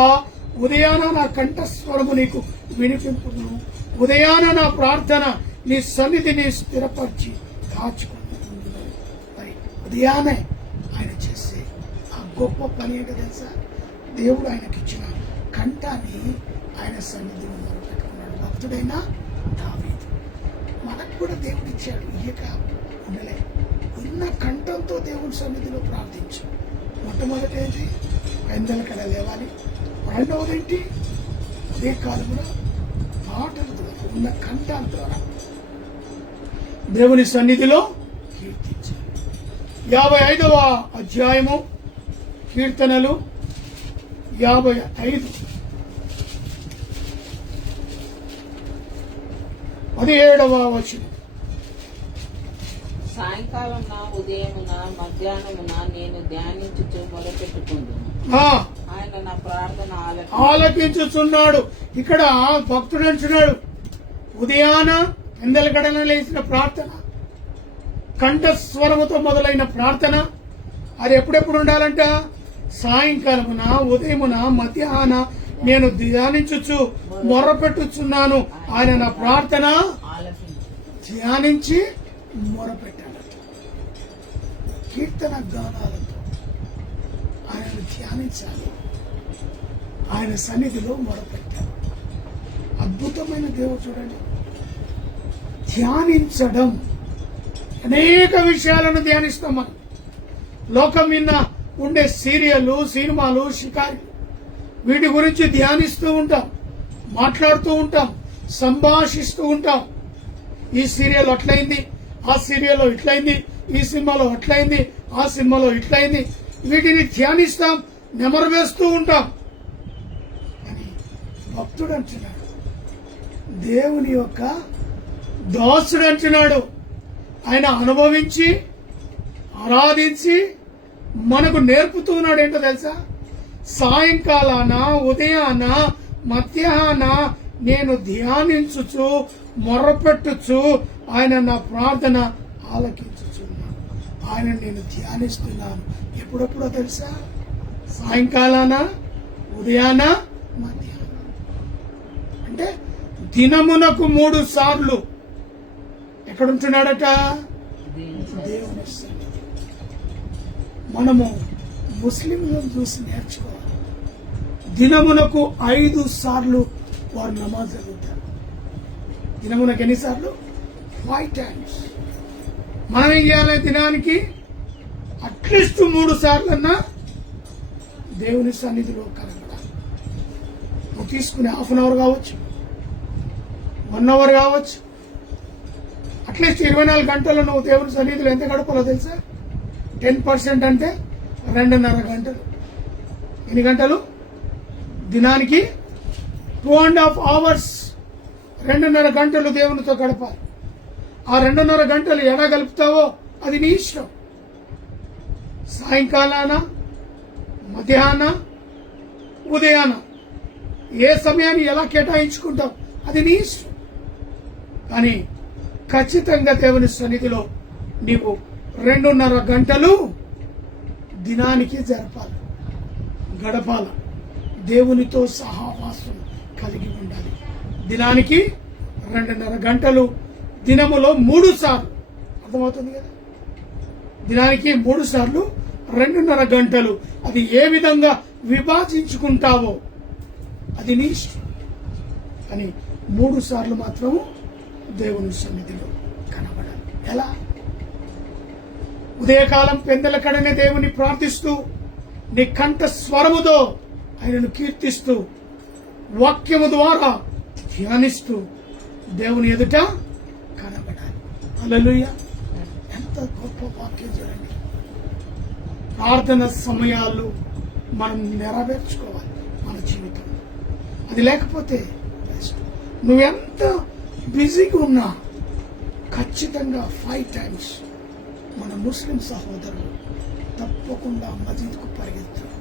ఉదయాన నా కంఠస్వరము నీకు వినిపింపును, ఉదయాన నా ప్రార్థన నీ సన్నిధిని స్థిరపరిచి కాచుకుంటున్నాను. మరి ఉదయానే ఆయన చేసే ఆ గొప్ప పని ఏంటో తెలుసా? దేవుడు ఆయనకి ఇచ్చిన కంఠాన్ని ఆయన సన్నిధిలో మొదలుపెట్టుకున్నాడు. భక్తుడైనా దావీదు. మనకు కూడా దేవుడు ఇచ్చాడు, ఇయ్యక ఉండలే. ఉన్న కంఠంతో దేవుడి సన్నిధిలో ప్రార్థించు. మొట్టమొదటి ఏంటి? పెందలకడ లేవాలి. రెండవది ఏంటి? ఉదయ కాలంలో పాటల ద్వారా, ఉన్న కంఠాల ద్వారా దేవుని సన్నిధిలో కీర్తించాలి. 55వ అధ్యాయము కీర్తనలు 55 17వ వచనం. సాయంకాలం ఉదయమున మధ్యాహ్నమున నేను ధ్యానించుచు మొదలుపెట్టుకుందును, ఆయన నా ప్రార్థన ఆలకించుచున్నాడు. ఇక్కడ భక్తుడు అంటున్నాడు, ఉదయాన ఎందలగడన లేచిన ప్రార్థన, కంఠస్వరముతో మొదలైన ప్రార్థన అది ఎప్పుడెప్పుడు ఉండాలంట? సాయంకాలమున, ఉదయమున, మధ్యాహ్న నేను ధ్యానించుచు మొర్రపెట్టుచున్నాను. ఆయన నా ప్రార్థన ధ్యానించి మొరపెట్టాడట. కీర్తన గానాలతో ఆయనను ధ్యానించాలి, ఆయన సన్నిధిలో మొరపెట్టాడు. అద్భుతమైన దేవుడు చూడండి. ధ్యానించడం, అనేక విషయాలను ధ్యానిస్తాం మనం. లోకం మీద ఉండే సీరియళ్ళు, సినిమాలు, షికారి, వీటి గురించి ధ్యానిస్తూ ఉంటాం, మాట్లాడుతూ ఉంటాం, సంభాషిస్తూ ఉంటాం. ఈ సీరియల్ అట్లయింది, ఆ సీరియల్లో ఇట్లయింది, ఈ సినిమాలో అట్లయింది, ఆ సినిమాలో ఇట్లయింది. వీటిని ధ్యానిస్తాం, నెమరు వేస్తూ ఉంటాం. కానీ భక్తుడు అంటున్నాడు, దేవుని యొక్క దాసుడు అంటున్నాడు. ఆయన అనుభవించి ఆరాధించి మనకు నేర్పుతున్నాడు. ఏంటో తెలుసా? సాయంకాలాన, ఉదయాన, మధ్యాహ్న నేను ధ్యానించుచు మొర్రపెట్టుచు ఆయన నా ప్రార్థన ఆలకించుచున్నాను. ఆయన నేను ధ్యానిస్తున్నాను. ఎప్పుడెప్పుడో తెలుసా? సాయంకాలాన, ఉదయాన, మధ్యాహ్నం. అంటే దినమునకు 3 సార్లు ఎక్కడుంటున్నాడట? దేవుని సన్నిధి. మనము ముస్లింలను చూసి నేర్చుకోవాలి. దినమునకు 5 సార్లు వారు నమాజ్ చదువుతారు. దినమునకు ఎన్నిసార్లు? 5 times. మనం ఏం చేయాలి? దినానికి అట్లీస్ట్ 3 సార్లన్నా దేవుని సన్నిధిలో కనబడాలి. నువ్వు తీసుకునే 1/2 అవర్ కావచ్చు, 1 అవర్ కావచ్చు, అట్లీస్ట్ 24 గంటలు నువ్వు దేవుని సన్నిధిలో ఎంత గడపాలో తెలుసా? 10% అంటే 2.5 గంటలు. ఎన్ని గంటలు? దినానికి 2.5 hours, 2.5 గంటలు దేవునితో గడపాలి. ఆ 2.5 గంటలు ఎలా గలుపుతావో అది నీ ఇష్టం. సాయంకాలాన, మధ్యాహ్న, ఉదయాన ఏ సమయాన్ని ఎలా కేటాయించుకుంటావు అది నీ ఇష్టం. కానీ ఖచ్చితంగా దేవుని సన్నిధిలో నీవు 2.5 గంటలు దినానికి జరపాలి, గడపాల. దేవునితో సహవాసం కలిగి ఉండాలి. దినానికి 2.5 గంటలు, దినములో 3 సార్లు. అర్థమవుతుంది కదా? దినానికి 3 సార్లు 2.5 గంటలు. అది ఏ విధంగా విభజించుకుంటావో అది నీ ఇష్టం. కానీ 3 సార్లు మాత్రం దేవుని సన్నిధిలో కనబడాలి. ఎలా? ఉదయకాలం పెందల కడనే దేవుని ప్రార్థిస్తూ నీ కంఠ స్వరముతో ఆయనను కీర్తిస్తూ వాక్యము ద్వారా ధ్యానిస్తూ దేవుని ఎదుట కనబడాలి. హల్లెలూయా! ఎంత గొప్ప వాక్యం చూడండి. ప్రార్థన సమయాలు మనం నెరవేర్చుకోవాలి మన జీవితంలో. అది లేకపోతే నువ్వెంత బిజీగా ఉన్నా ఖచ్చితంగా 5 times మన ముస్లిం సహోదరులు తప్పకుండా మసీదుకు పరిగెత్తారు.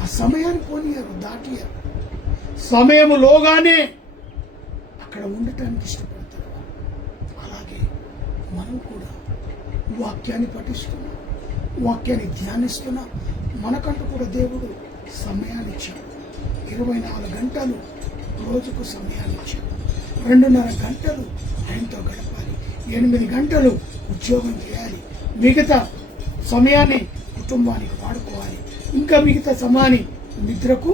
ఆ సమయాన్ని పోనీయారు, దాటియారు. సమయములోగానే అక్కడ ఉండటానికి ఇష్టపడతారు. అలాగే మనం కూడా వాక్యాన్ని పఠిస్తున్నాం, వాక్యాన్ని ధ్యానిస్తున్నాం. మనకంటూ కూడా దేవుడు సమయాన్ని ఇచ్చాడు. 24 గంటలు రోజుకు సమయాన్ని ఇచ్చాడు. 2.5 గంటలు ఆయనతో గడపాలి, 8 గంటలు ఉద్యోగం చేయాలి, మిగతా సమయాన్ని కుటుంబానికి వాడుకోవాలి, ఇంకా మిగతా సమయాన్ని నిద్రకు,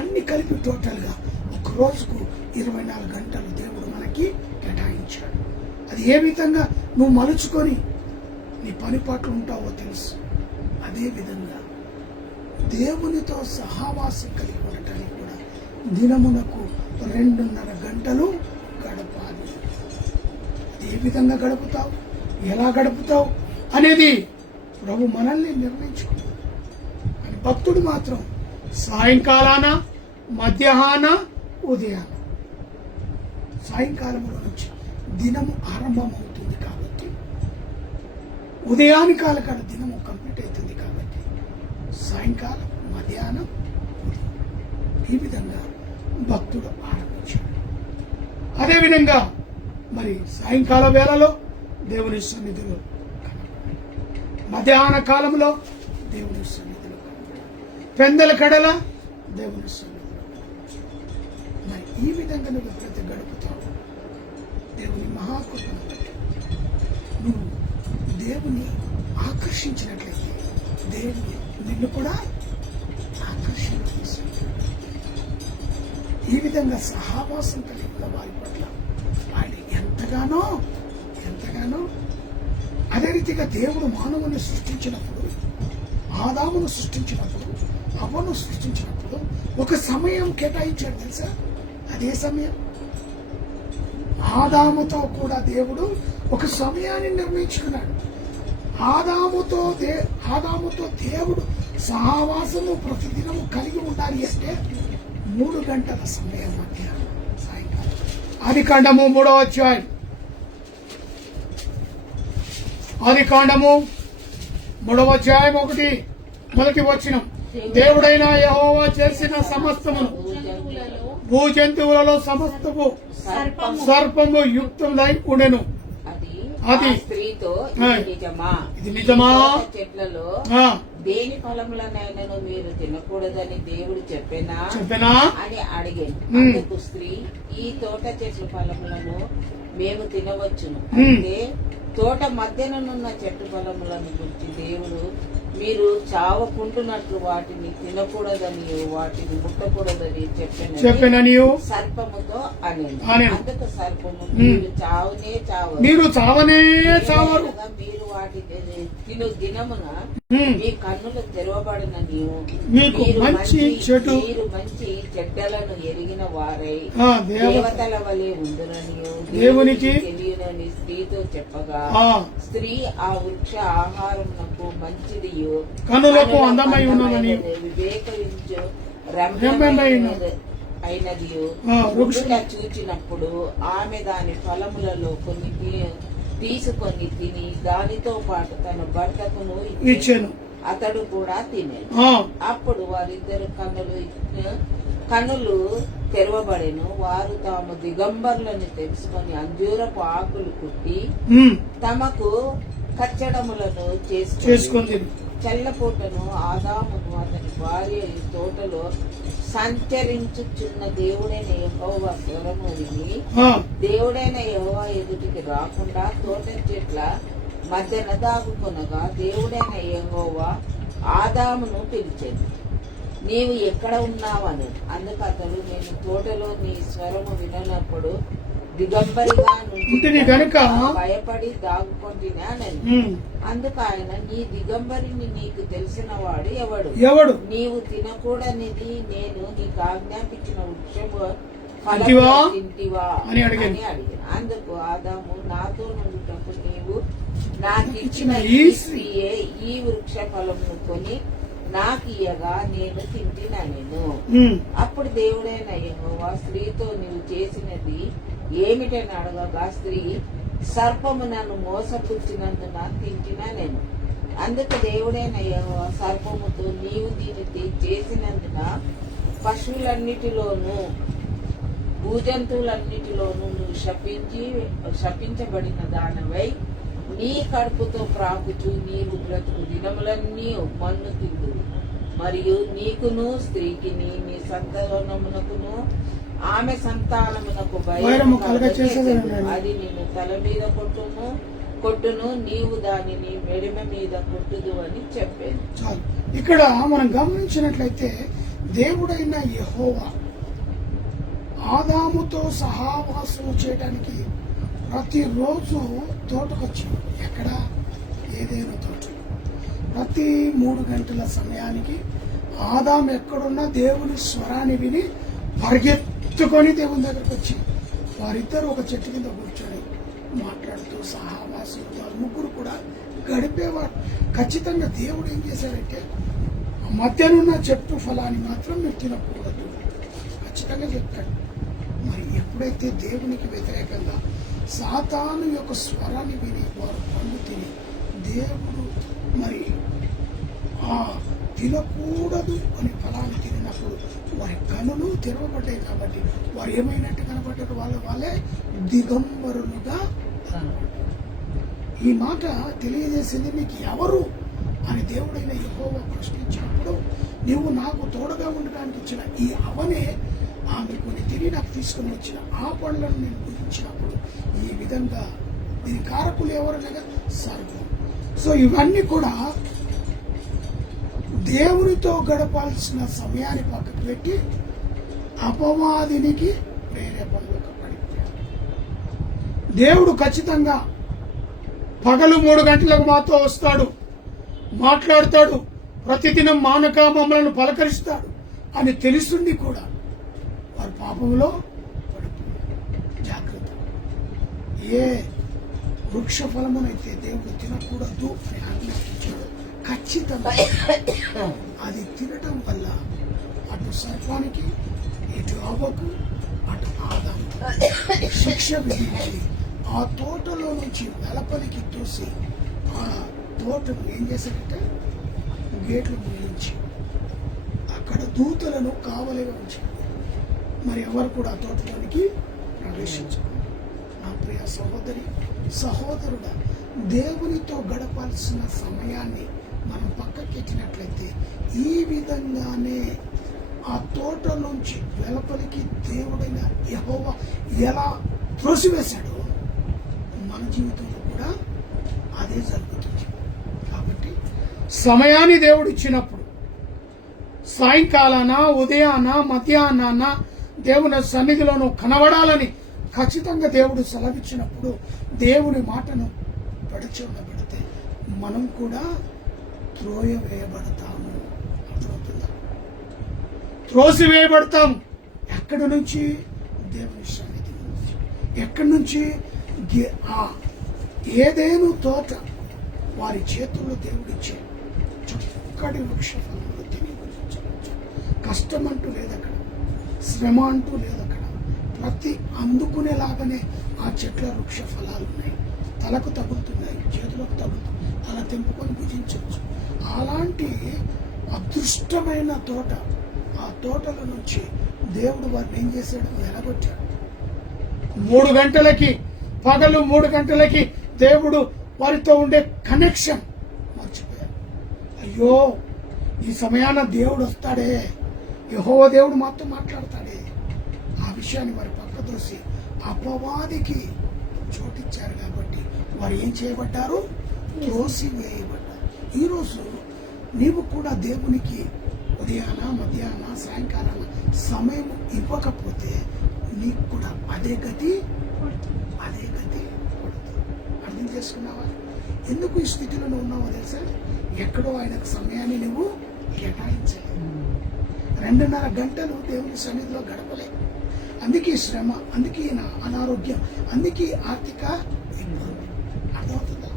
అన్ని కలిపి టోటల్గా ఒక రోజుకు 24 గంటలు దేవుడు మనకి కేటాయించాడు. అది ఏ విధంగా నువ్వు మలుచుకొని నీ పని పట్ల ఉంటావో తెలుసు. అదే విధంగా దేవునితో సహవాసం కలిగి ఉండటానికి కూడా దినమునకు 2.5 గంటలు గడపాలి. అది ఏ విధంగా గడుపుతావు, ఎలా గడుపుతావు అనేది ప్రభు మనల్ని నిర్ణయించుకున్నాడు. అని భక్తుడు మాత్రం సాయంకాలాన, మధ్యాహ్న, ఉదయాన, సాయంకాలంలో నుంచి దినము ఆరంభమవుతుంది కాబట్టి, ఉదయానికాల కాడ దినము కంప్లీట్ అవుతుంది కాబట్టి సాయంకాలం, మధ్యాహ్నం, ఉదయం ఈ విధంగా భక్తుడు ఆరంభించాడు. అదేవిధంగా మరి సాయంకాల వేళలో దేవుని సన్నిధిలో కనబడాలి, మధ్యాహ్న కాలంలో దేవుని సన్నిధిలో కనబడాలి, పెందల కడల దేవుని సన్నిధిలో కనబడాలి. మరి ఈ విధంగా నువ్వు ప్రతి గడుపుతావు. దేవుని మహాకృపను బట్టి నువ్వు దేవుని ఆకర్షించినట్లయితే దేవుని నిన్ను కూడా ఆకర్షించేసి ఈ విధంగా సహవాసం కలిగిన వారి పట్ల ఆయన ఎంతగానో అదే రీతిగా దేవుడు మానవుని సృష్టించినప్పుడు, ఆదామును సృష్టించినప్పుడు, హవ్వను సృష్టించినప్పుడు ఒక సమయం కేటాయించాడు తెలుసా? అదే సమయం ఆదాముతో కూడా దేవుడు ఒక సమయాన్ని నిర్ణయించుకున్నాడు. ఆదాముతో దేవుడు సహవాసము ప్రతిదినము కలిగి ఉండాలి అంటే 3 గంటల సమయం మధ్య సాయంకాలం. ఆదికాండము 3వ అధ్యాయం. ఆదికాండము 3వ అధ్యాయం 1 వచనం. దేవుడైన యెహోవా చేసిన సమస్తమును భూజంతువులలో సమస్తము సర్పము యుక్తమై ఉండెను. అది స్త్రీతో ఇది నిజమా? చెట్లలో ఆ, దేని ఫలములనైనా మీరు తినకూడదని దేవుడు చెప్పేనా చెప్పేనా అని అడిగాను. అందుకు స్త్రీ, ఈ తోట చెట్ల ఫలములను మేము తినవచ్చును. అంటే తోట మధ్యనున్న చెట్టు ఫలములను గురించి దేవుడు మీరు చావకుంటున్నట్లు వాటిని తినకూడదని వాటిని ముట్టకూడదని చెప్పానని సర్పముతో అనేది. అనెను. అందుకు సర్పము, మీరు చావనే చావరు, మీరు చావనే చావరు, మీరు వాటి తిను దినమున ఉమ్, మీ కన్నులు తెరవబడిన నీవు మీకు మంచి చెడు మీరు మంచి చెడ్డలను ఎరిగిన వారై ఆ, దేవతల వలె ఉందురని దేవునికి తెలియనని స్త్రీతో చెప్పగా, ఆ, స్త్రీ ఆ వృక్ష ఆహారమునకు మంచిది కనులకు అందమై ఉన్నదని వివేకించు రమ్యమైనది అయినది వృక్ష చూచినప్పుడు ఆమె దాని ఫలములలో కొన్ని తీసుకొని తిని దానితో పాటు తన భర్తకును ఇచ్చాను. అతడు కూడా తినేను. ఆ, అప్పుడు వారిద్దరు కన్నులు తెరవబడెను. వారు తాము దిగంబరులని తెలుసుకొని అంజూరపు ఆకులు కుట్టి ఉమ్, తమకు కచ్చడములను చేసుకుంది. చల్లపూటను ఆదామును అతని భార్య ఈ తోటలో సంచరించుచున్న దేవుడైన యెహోవా స్వరము విని ఆ, దేవుడైన యెహోవా ఎదుటికి రాకుండా తోట చెట్ల మధ్యన దాగుకొనగా దేవుడైన యెహోవా ఆదామును పిలిచెను. నీవు ఎక్కడ ఉన్నావని. అందుకు అతడు, నేను తోటలో నీ స్వరము వినప్పుడు దిగంబరిగా ఉంటుంది గనుక భయపడి దాగుకొంటినా అని. ఉమ్, అందుకు ఆయన, నీ దిగంబరిని నీకు తెలిసిన వాడు ఎవడు? నీవు తినకూడనిది నేను నీకు ఆజ్ఞాపించిన వృక్షము తింటివా తింటివా అని అని అడిగాను. అడిగాను. అందుకు ఆదాము, నాతో నుండుటప్పుడు నీవు నాకిచ్చిన ఈ ఈ స్త్రీయే ఈ వృక్ష ఫలమును కొని నాకియ్యగా నేను తింటినెను. ఉమ్, అప్పుడు దేవుడైన యెహోవా స్త్రీతో నీవు చేసినది ఏమిటని అడగగా, స్త్రీ, సర్పము నన్ను మోసపుచ్చినందున తింటినా నేను. అందుకు దేవుడైన యెహోవా సర్పముతో, నీవు దీన్ని చేసినందున పశువులన్నిటిలోనూ భూజంతువులన్నిటిలోనూ నువ్వు శపించబడిన దానవై నీ కడుపుతో ప్రాకుచు నీవు బ్రతుకు దినములన్నీ మన్ను తిందు. మరియు నీకును స్త్రీకిని నీ సంతానమునకును ఆమె సంతానమునకు వైరము కలుగచేసేది. అది నిన్ను తల మీద కొట్టును నీవు దానిని మెడిమ మీద కొట్టుదు అని చెప్పాను. చాలు. ఇక్కడ మనం గమనించినట్లయితే దేవుడైన యెహోవా ఆదాముతో సహవాసం చేయడానికి ప్రతిరోజు తోటకొచ్చాడు. ఎక్కడ? ఏదైనా తోటలో. ప్రతి 3 గంటల సమయానికి ఆదాము ఎక్కడున్నా దేవుని స్వరాన్ని విని పరిగెత్తుకొని దేవుని దగ్గరకు వచ్చి వారిద్దరు ఒక చెట్టు కింద కూర్చొని మాట్లాడుతూ సహవాసం ముగ్గురు కూడా గడిపేవారు. ఖచ్చితంగా దేవుడు ఏం చేశాడంటే ఆ మధ్యనున్న చెట్టు ఫలాన్ని మాత్రం మీరు తినకూడదు ఖచ్చితంగా చెప్పాడు. మరి ఎప్పుడైతే దేవునికి వ్యతిరేకంగా సాతాను యొక్క స్వరాన్ని విని వారు పండు తిని దేవుడు మరి ఆ తినకూడదు అని ఫలాన్ని తినప్పుడు వారి కనులు తెరవబడ్డాయి. కాబట్టి వారు ఏమైనట్టు కనబడ్డారు? వాళ్ళే దిగంబరులుగా. ఈ మాట తెలియజేసింది మీకు ఎవరు అని దేవుడైన యెహోవా ప్రశ్నించినప్పుడు, నీవు నాకు తోడుగా ఉండడానికి ఇచ్చిన ఈ అవనే ఆమె కొన్ని తిరిగి నాకు తీసుకుని వచ్చిన ఆ పనులను నేను గురించినప్పుడు ఈ విధంగా దీని కారకులు ఎవరనగా సర్పం. సో ఇవన్నీ కూడా దేవునితో గడపాల్సిన సమయాన్ని పక్కకు పెట్టి అపవాదినికి ప్రేరేపణలకు పడిపోయాడు. దేవుడు ఖచ్చితంగా పగలు 3 గంటలకు మాతో వస్తాడు, మాట్లాడతాడు, ప్రతిదినం మానక మమ్మలను పలకరిస్తాడు అని తెలుసుండి కూడా వారి పాపంలో పడిపోయారు. జాగ్రత్త. ఏ వృక్ష ఫలమునైతే దేవుడు తినకూడదు అని ఆజ్ఞాపించాడు, ఖచ్చితంగా అది తినటం వల్ల అటు సర్పానికి ఇటు అవ్వకు అటు ఆదాము శిక్ష విధించి ఆ తోటలో నుంచి వెలపలికి తోసి ఆ తోటను ఏం చేశాడంటే గేట్లు ముగించి అక్కడ దూతలను కావలిగా ఉంచాడు. మరి ఎవరు కూడా ఆ తోటలోనికి ప్రవేశించారు. నా ప్రియ సహోదరి సహోదరుడా, దేవునితో గడపాల్సిన సమయాన్ని మనం పక్కకెట్టినట్లయితే ఈ విధంగానే ఆ తోట నుంచి వెలుపలికి దేవుడైన యెహోవా ఎలా త్రోసివేశాడో మన జీవితంలో కూడా అదే జరుగుతుంది. కాబట్టి సమయాన్ని దేవుడు ఇచ్చినప్పుడు సాయంకాలాన ఉదయాన మధ్యాహ్నాన దేవుని సన్నిధిలోనూ కనబడాలని ఖచ్చితంగా దేవుడు సెలవిచ్చినప్పుడు దేవుని మాటను పెడచెవిన పెడితే మనం కూడా త్రోయవేయబడతాము. అర్థమవుతుందా? త్రోసివేయబడతాం. ఎక్కడి నుంచి? దేవుని సన్నిధి నుంచి. ఎక్కడి నుంచి? ఏదేను తోట వారి చేతుల్లో దేవుడిచ్చే చక్కటి వృక్ష ఫలములు తిని భుజించవచ్చు. కష్టం అంటూ లేదు అక్కడ, శ్రమ అంటూ లేదు అక్కడ. ప్రతి అందుకునేలాగానే ఆ చెట్ల వృక్ష ఫలాలు ఉన్నాయి. తలకు తగులుతున్నాయి, చేతులకు తగులుతున్నాయి, అలా తెంపుకొని భుజించవచ్చు. అలాంటి అదృష్టమైన తోట, ఆ తోటల నుంచి దేవుడు వారిని ఏం చేశాడు? వెలగొట్టాడు. 3 గంటలకి పగలు 3 గంటలకి దేవుడు వారితో ఉండే కనెక్షన్ మర్చిపోయారు. అయ్యో, ఈ సమయాన దేవుడు వస్తాడే, యెహోవా దేవుడు మాతో మాట్లాడతాడే, ఆ విషయాన్ని వారి పక్క దోసి అపవాదికి చోటిచ్చారు. కాబట్టి వారు ఏం చేయబడ్డారు? త్రోసివేయబడ్డారు. ఈరోజు నీవు కూడా దేవునికి ఉదయాన మధ్యాహ్న సాయంకాలాన సమయం ఇవ్వకపోతే నీకు కూడా అదే గతి పడుతుంది. అర్థం చేసుకున్నావా? ఎందుకు ఈ స్థితిలో నువ్వు ఉన్నావో తెలుసా? ఎక్కడో ఆయనకు సమయాన్ని నువ్వు కేటాయించలేదు. 2.5 గంటలు దేవుని సన్నిధిలో గడపలేదు. అందుకే శ్రమ, అందుకే నా అనారోగ్యం, అందుకే ఆర్థిక ఇబ్బంది. అర్థమవుతుందా?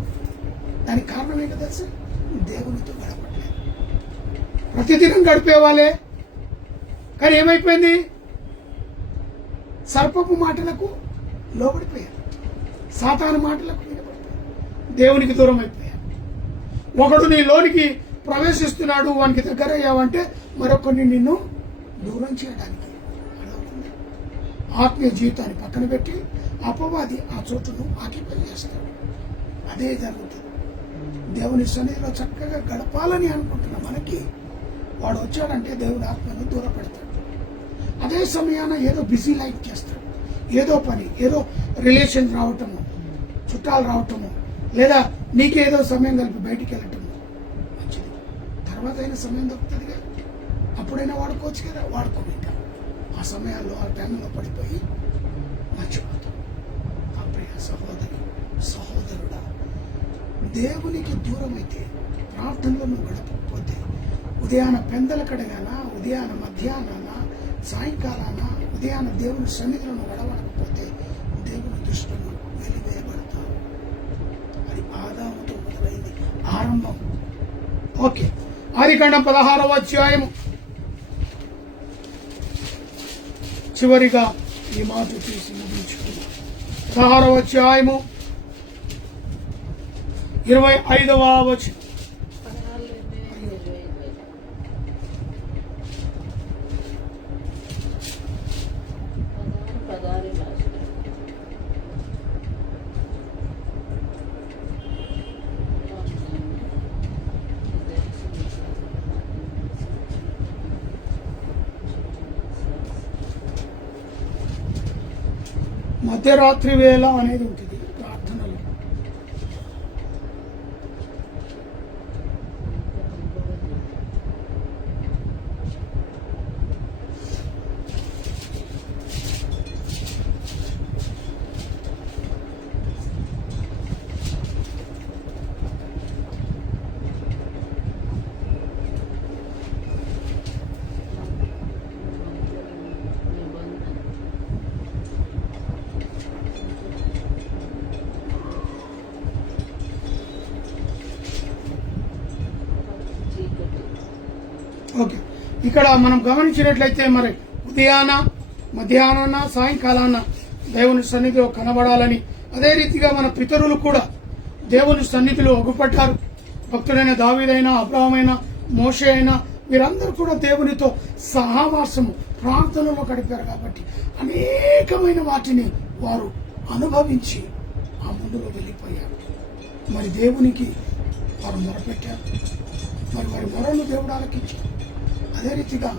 దానికి కారణం ఏంటో తెలుసా? దేవునితో గడపట్లేదు. ప్రతిదినం గడిపేవాళ్ళే, కానీ ఏమైపోయింది? సర్పపు మాటలకు లోబడిపోయారు, సాతాను మాటలకు వినబడిపోయారు, దేవునికి దూరం అయిపోయారు. ఒకడు నీ లోనికి ప్రవేశిస్తున్నాడు, వానికి దగ్గర అయ్యావంటే మరొకరిని నిన్ను దూరం చేయడానికి. అర్థమవుతుంది? ఆత్మీయ జీవితాన్ని పక్కన పెట్టి అపవాది ఆ చోటును ఆక్యుపై చేస్తాడు. అదే జరుగుతుంది. దేవుని సన్నిధిలో చక్కగా గడపాలని అనుకుంటున్న మనకి వాడు వచ్చాడంటే దేవుని ఆత్మను దూరపెడతాడు. అదే సమయాన ఏదో బిజీ లైఫ్ చేస్తాడు, ఏదో పని, ఏదో రిలేషన్ రావటము, చుట్టాలు రావటము, లేదా నీకేదో సమయం కలిపి బయటికి వెళ్ళటము మంచిది. తర్వాత అయినా సమయం దొరుకుతుంది కదా, అప్పుడైనా వాడుకోవచ్చు కదా, వాడుకోలేక ఆ సమయాల్లో ఆ టైంలో పడిపోయి మర్చిపోతాం. ఆ ప్రియ సహోదరి సహోదరుడా, దేవునికి దూరం అయితే, ప్రార్థనలో నువ్వు గడపకపోతే, ఉదయాన పెందల కడగాన, ఉదయాన మధ్యాహ్నాన, సాయంకాలాన, ఉదయాన దేవుని సన్నిధిలో నువ్వు గడవకపోతే దేవుని దృష్టిలో వెలివేయబడతావు. అది ఆదాముతో మొదలైంది ఆరంభం. ఓకే, ఆదికాండం 16వ అధ్యాయము చివరిగా ఈ మాట తీసి ముగించుకున్నాం. 16వ అధ్యాయము 25వ వచనం. మధ్యరాత్రి వేళ అనేది ఉంటుంది ప్రార్థనలో. ఓకే, ఇక్కడ మనం గమనించినట్లయితే మరి మధ్యాహ్నాన్న సాయంకాలాన్న దేవుని సన్నిధిలో కనబడాలని, అదే రీతిగా మన పితరులు కూడా దేవుని సన్నిధిలో ఒగుపడ్డారు. భక్తుడైన దావీదైనా, అబ్రహామైనా, మోషే అయినా వీరందరూ కూడా దేవునితో సహవాసము ప్రార్థనలో గడిపారు. కాబట్టి అనేకమైన వాటిని వారు అనుభవించి ఆ ముందులో వెళ్ళిపోయారు. మరి దేవునికి వారు మొరపెట్టారు. మరి వారి మొరలు దేవుడు ఆలకించారు. అదే రీతిగా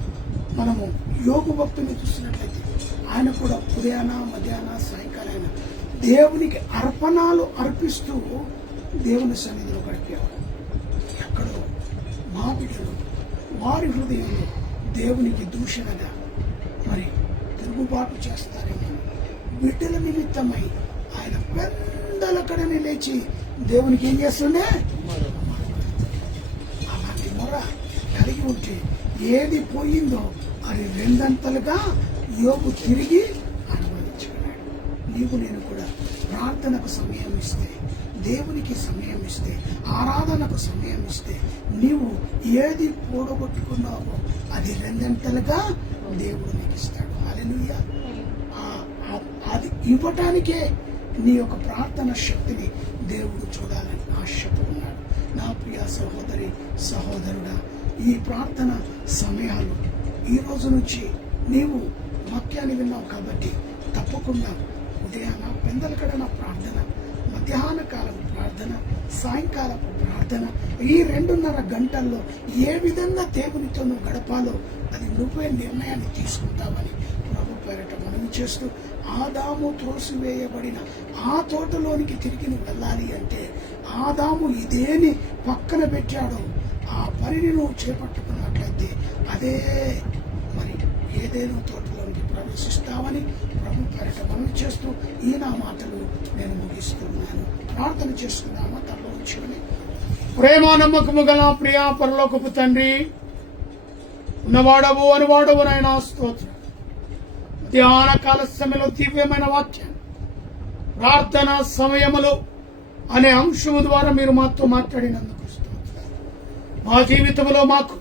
మనము యోగు భక్తుని చూసినట్లయితే ఆయన కూడా ఉదయాన, మధ్యాహ్న, సాయంకాలం దేవునికి అర్పణాలు అర్పిస్తూ దేవుని సన్నిధిలో గడిపేవాడు. ఎక్కడో మా బిడ్డలు వారి హృదయంలో దేవునికి దూషణగా మరి తిరుగుబాటు చేస్తారేమో బిడ్డల నిమిత్తమై ఆయన పెద్దలకడని లేచి దేవునికి ఏం చేస్తుండే? అలాంటి మొర కలిగి ఉంటే ఏది పోయిందో అది రెండంతలుగా యోగు తిరిగి అనుభవించుకున్నాడు. నీవు నేను కూడా ప్రార్థనకు సమయం ఇస్తే, దేవునికి సమయం ఇస్తే, ఆరాధనకు సమయం ఇస్తే నీవు ఏది పోడగొట్టుకున్నావో అది రెండంతలుగా దేవుడు నీకు ఇస్తాడు. హల్లెలూయా. అది ఇవ్వటానికే నీ యొక్క ప్రార్థన శక్తిని దేవుడు చూడాలని ఆశతో ఉన్నాడు. నా ప్రియ సహోదరి, సహోదరుడా, ఈ ప్రార్థన సమయాలు ఈ రోజు నుంచి నీవు వాక్యాన్ని విన్నావు కాబట్టి తప్పకుండా ఉదయాన పెందలకడన ప్రార్థన, మధ్యాహ్న కాలం ప్రార్థన, సాయంకాలపు ప్రార్థన, ఈ 2.5 గంటల్లో ఏ విధంగా దేవునితో నువ్వు గడపాలో అది నువ్వే నిర్ణయాన్ని తీసుకుంటావని ప్రభు పేరట మనవి చేస్తూ, ఆదాము త్రోసివేయబడిన ఆ తోటలోనికి తిరిగి నువ్వు వెళ్ళాలి అంటే ఆదాము ఇదేని పక్కన పెట్టాడో ఆ పనిని నువ్వు చేపట్టుకున్నట్లయితే అదే మరి ఏదేనో తోటలోనికి ప్రవేశిస్తావని ప్రభు పేరట మనవి చేస్తూ ఈ నా మాటలు నేను ముగిస్తున్నాను. ప్రార్థన చేస్తున్నామా తనలో ఉంచుకొని. ప్రేమ నమ్మకము గల ప్రియా పరలోకపు తండ్రి, ఉన్నవాడవు అనువాడవు నాయనా స్తోత్రం. ధ్యాన కాల సమయంలో దివ్యమైన వాక్యం ప్రార్థన సమయములో అనే అంశము ద్వారా మీరు మాతో మాట్లాడినందుకు స్తోత్రం. మా జీవితంలో మాకు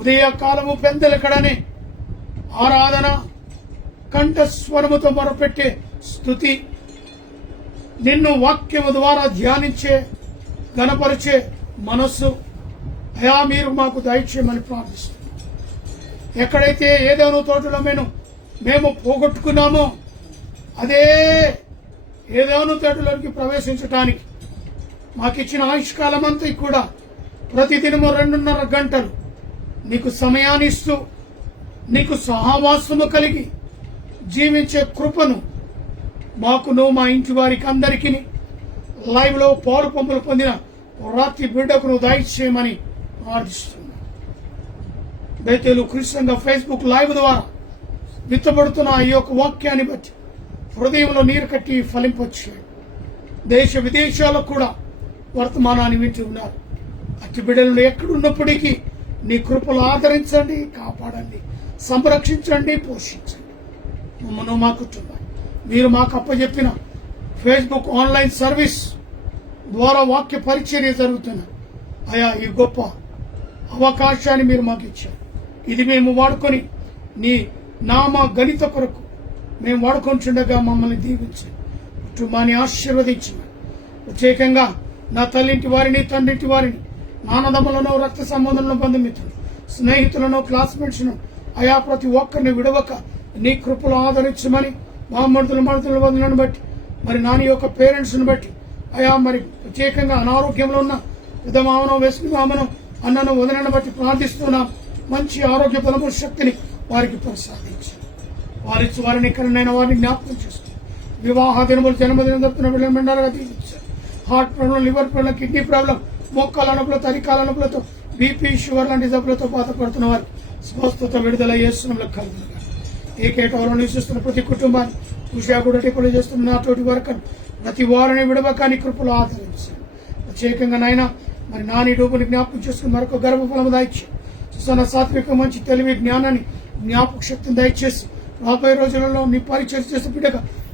ఉదయకాలము పెందలకడనే ఆరాధన, కంఠస్వరముతో మొరపెట్టే స్తుతి, నిన్ను వాక్యము ద్వారా ధ్యానించే, గణపరిచే మనస్సు అయా మీరు మాకు దయచేయమని ప్రార్థిస్తున్నాం. ఎక్కడైతే ఏదేనో తోటలో మేము పోగొట్టుకున్నామో అదే ఏదేనో తోటలోకి ప్రవేశించడానికి మాకిచ్చిన ఆయుష్కాలం అంతా కూడా ప్రతిదినము 2.5 గంటలు నీకు సమయాన్ని ఇస్తూ నీకు సహవాసము కలిగి జీవించే కృపను మాకును, మా ఇంటి వారికి అందరికీ లైవ్ లో పాలు పంపులు పొందిన రాత్రి బిడ్డకును దయచేయమని ప్రార్థిస్తున్నాను. బేతేలు క్రిస్టియన్ ఫేస్బుక్ లైవ్ ద్వారా విత్తబడుతున్న ఈ యొక్క వాక్యాన్ని బట్టి హృదయంలో నీరు కట్టి ఫలింపొచ్చాడు. దేశ విదేశాలకు కూడా వర్తమానాన్ని వింటూ ఉన్నారు. అట్టి బిడ్డలను ఎక్కడున్నప్పటికీ నీ కృపలు ఆదరించండి, కాపాడండి, సంరక్షించండి, పోషించండి. మమ్మను, మా కుటుంబాన్ని మీరు మాకు అప్పచెప్పిన ఫేస్బుక్ ఆన్లైన్ సర్వీస్ ద్వారా వాక్య పరిచర్య జరుగుతున్న అయా ఈ గొప్ప అవకాశాన్ని మీరు మాకు ఇచ్చారు. ఇది మేము వాడుకొని నీ నామ గణిత కొరకు మేము వాడుకొంటుండగా మమ్మల్ని దీవించండి, కుటుంబాన్ని ఆశీర్వదించండి. ప్రత్యేకంగా నా తల్లింటి వారిని, తండ్రింటి వారిని, నాన్నదమ్ములను, రక్త సంబంధులను, బంధుమిత్రులు, స్నేహితులను, క్లాస్మేట్స్ను అయా ప్రతి ఒక్కరిని విడవక నీ కృపలు ఆదరించమని, మా మరుదుల బంధువులను బట్టి, మరి నాని యొక్క పేరెంట్స్ను బట్టి అయా మరి ప్రత్యేకంగా అనారోగ్యంలో ఉన్న విధమామను, వెస్మిమామను, అన్నను, వదనను బట్టి ప్రార్థిస్తున్నాం. మంచి ఆరోగ్య బలము, శక్తిని వారికి ప్రసాదించి వారిని ఎక్కడైనా వారిని జ్ఞాపకం చేసుకుని వివాహ దినములు, జన్మదినం జరుపుతున్న బిడ్డలను మెండాలుగా దీవించారు. Heart problem, liver problem, kidney problem, మోకాల నొప్పులతో, అరికాల నొప్పులతో, బీపీ, షుగర్ లాంటి జబ్బులతో బాధపడుతున్న వారు స్వస్థత విడుదల చేస్తున్న కలుగుగా ఏకేటవలో నివసిస్తున్న ప్రతి కుటుంబాన్ని ఉషాగూడ టిప్పులు చేస్తున్న నాతోటి వరకు ప్రతి వారిని విడవకాని కృపలు ఆదరించారు. ప్రత్యేకంగా నాయన మరి నాని డూపుని జ్ఞాపకం చేసుకుని మరొక గర్భఫలము దయచేసి సుసన్న సాత్విక మంచి తెలివి జ్ఞానాన్ని జ్ఞాపక శక్తిని దయచేసి రాబోయే రోజులలో నీ పరిచయం చేసే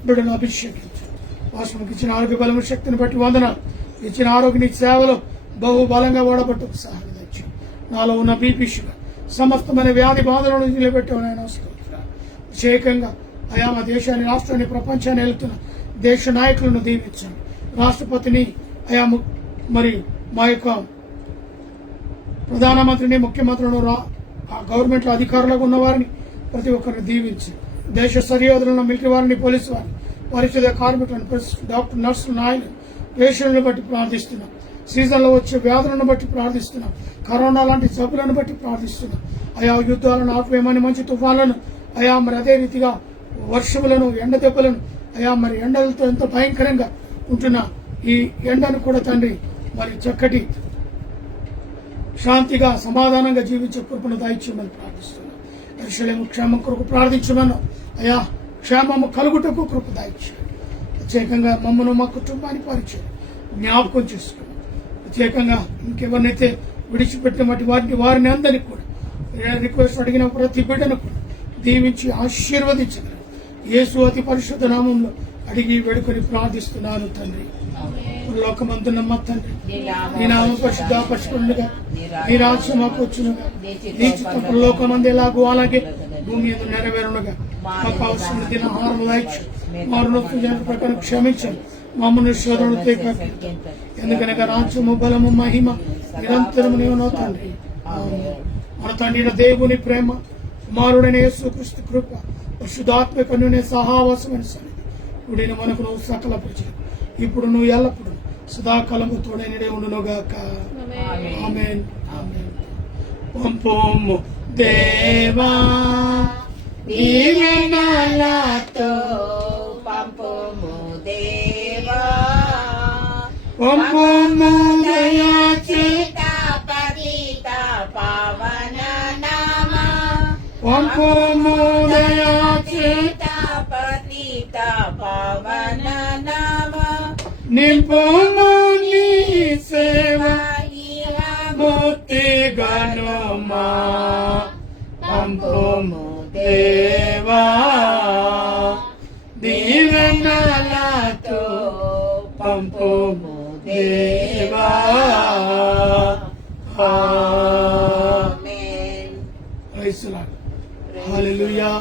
బిడ్డను అభిషేకించు. వాసనకు ఇచ్చిన ఆరోగ్య బలము, శక్తిని బట్టి వందనాలు. ఇచ్చిన ఆరోగ్య నీ సేవలో బహు బలంగా వాడబట్టు సహాయం దయచేసి నాలో ఉన్న బీపీ, షుగర్ సమస్తమైన వ్యాధి బాధలను నిలబెట్టావు నాయన. ప్రత్యేకంగా అయా మా దేశాన్ని, రాష్ట్రాన్ని, ప్రపంచాన్ని వెళ్తున్న దేశ నాయకులను దీవించండి. రాష్ట్రపతిని అయా మరి మా యొక్క ప్రధానమంత్రిని, ముఖ్యమంత్రులను, గవర్నమెంట్లో అధికారులుగా ఉన్న వారిని ప్రతి ఒక్కరిని దీవించి, దేశ సరిహద్దులను, మిలిటరీ వారిని, పోలీసు వారిని, పరిశుద్ధ కార్మికులను, డాక్టర్, నర్సులను, ఆయన పేషెంట్లను బట్టి ప్రార్థిస్తున్నాం. సీజన్లో వచ్చే వ్యాధులను బట్టి ప్రార్థిస్తున్నాం. కరోనా లాంటి జబ్బులను బట్టి ప్రార్థిస్తున్నాం. అయా యుద్ధాలను ఆపేయమని, మంచి తుఫాన్లను, అయా మరి అదే రీతిగా వర్షములను, ఎండ దెబ్బలను, అయా మరి ఎండలతో ఎంతో భయంకరంగా ఉంటున్న ఈ ఎండను కూడా తండ్రి మరి చక్కటి శాంతిగా, సమాధానంగా జీవించే కృపను దయచేయమని ప్రార్థిస్తున్నాం. యెరూషలేము క్షేమం కొరకు ప్రార్థించమను. అయా క్షేమము కలుగుటకు కృప దయచేయండి. ప్రత్యేకంగా మమ్మను, మా కుటుంబాన్ని పరిచయం జ్ఞాపకం చేసుకున్నాం. ప్రత్యేకంగా ఇంకెవరినైతే విడిచిపెట్టిన వారిని అందరినీ కూడా రిక్వెస్ట్ అడిగిన ప్రతి బిడ్డను కూడా దీవించి ఆశీర్వదించగలరు. యేసు అతి పరిశుద్ధ నామంలో అడిగి వేడుకొని ప్రార్థిస్తున్నాను తండ్రి. లోకమందున్న మా తండ్రి, నీ నామం పరిశుద్ధపరచుకొనుగా, నీ రాజ్యం మాకు వచ్చునుగా, నీ చిత్తం పరలోకమందు ఎలాగో అలాగే భూమి మీద నెరవేరునుగా. మాకు అవసరం దినాహారం దయచు, మా రుణం ప్రకారం క్షమించండి, మమ్మల్ని శోధనలు తెగండి. ఎందుకనగా రాజ్యము, బలము, మహిమ నిరంతరము నీవునో తండ్రి. మన తండ్రి దేవుని ప్రేమ, కుమారుడైన యేసుక్రీస్తు కృప, పరిశుద్ధాత్మ కన్నునే సహవాసమైన సన్నిధి ఇప్పుడైన మనకు నువ్వు సకల పరిచయం ఇప్పుడు నువ్వు ఎల్లప్పుడు సదాకాలము తోడైనడే ఉండునుగాక. ఆమేన్. ఆమేన్. పంపుము దేవా దీవెనలతో, పంపుము దేవా, పంపుము దయాచేత పతిత పావన నామ, పంపుము దయాచేత పతిత పావన నామ, నింపుము నీ సేవ ముక్తి గనుమా. పంపుము దేవా దీవెనలతో, పంపుము దేవా. Amen. Praise the Lord. Hallelujah.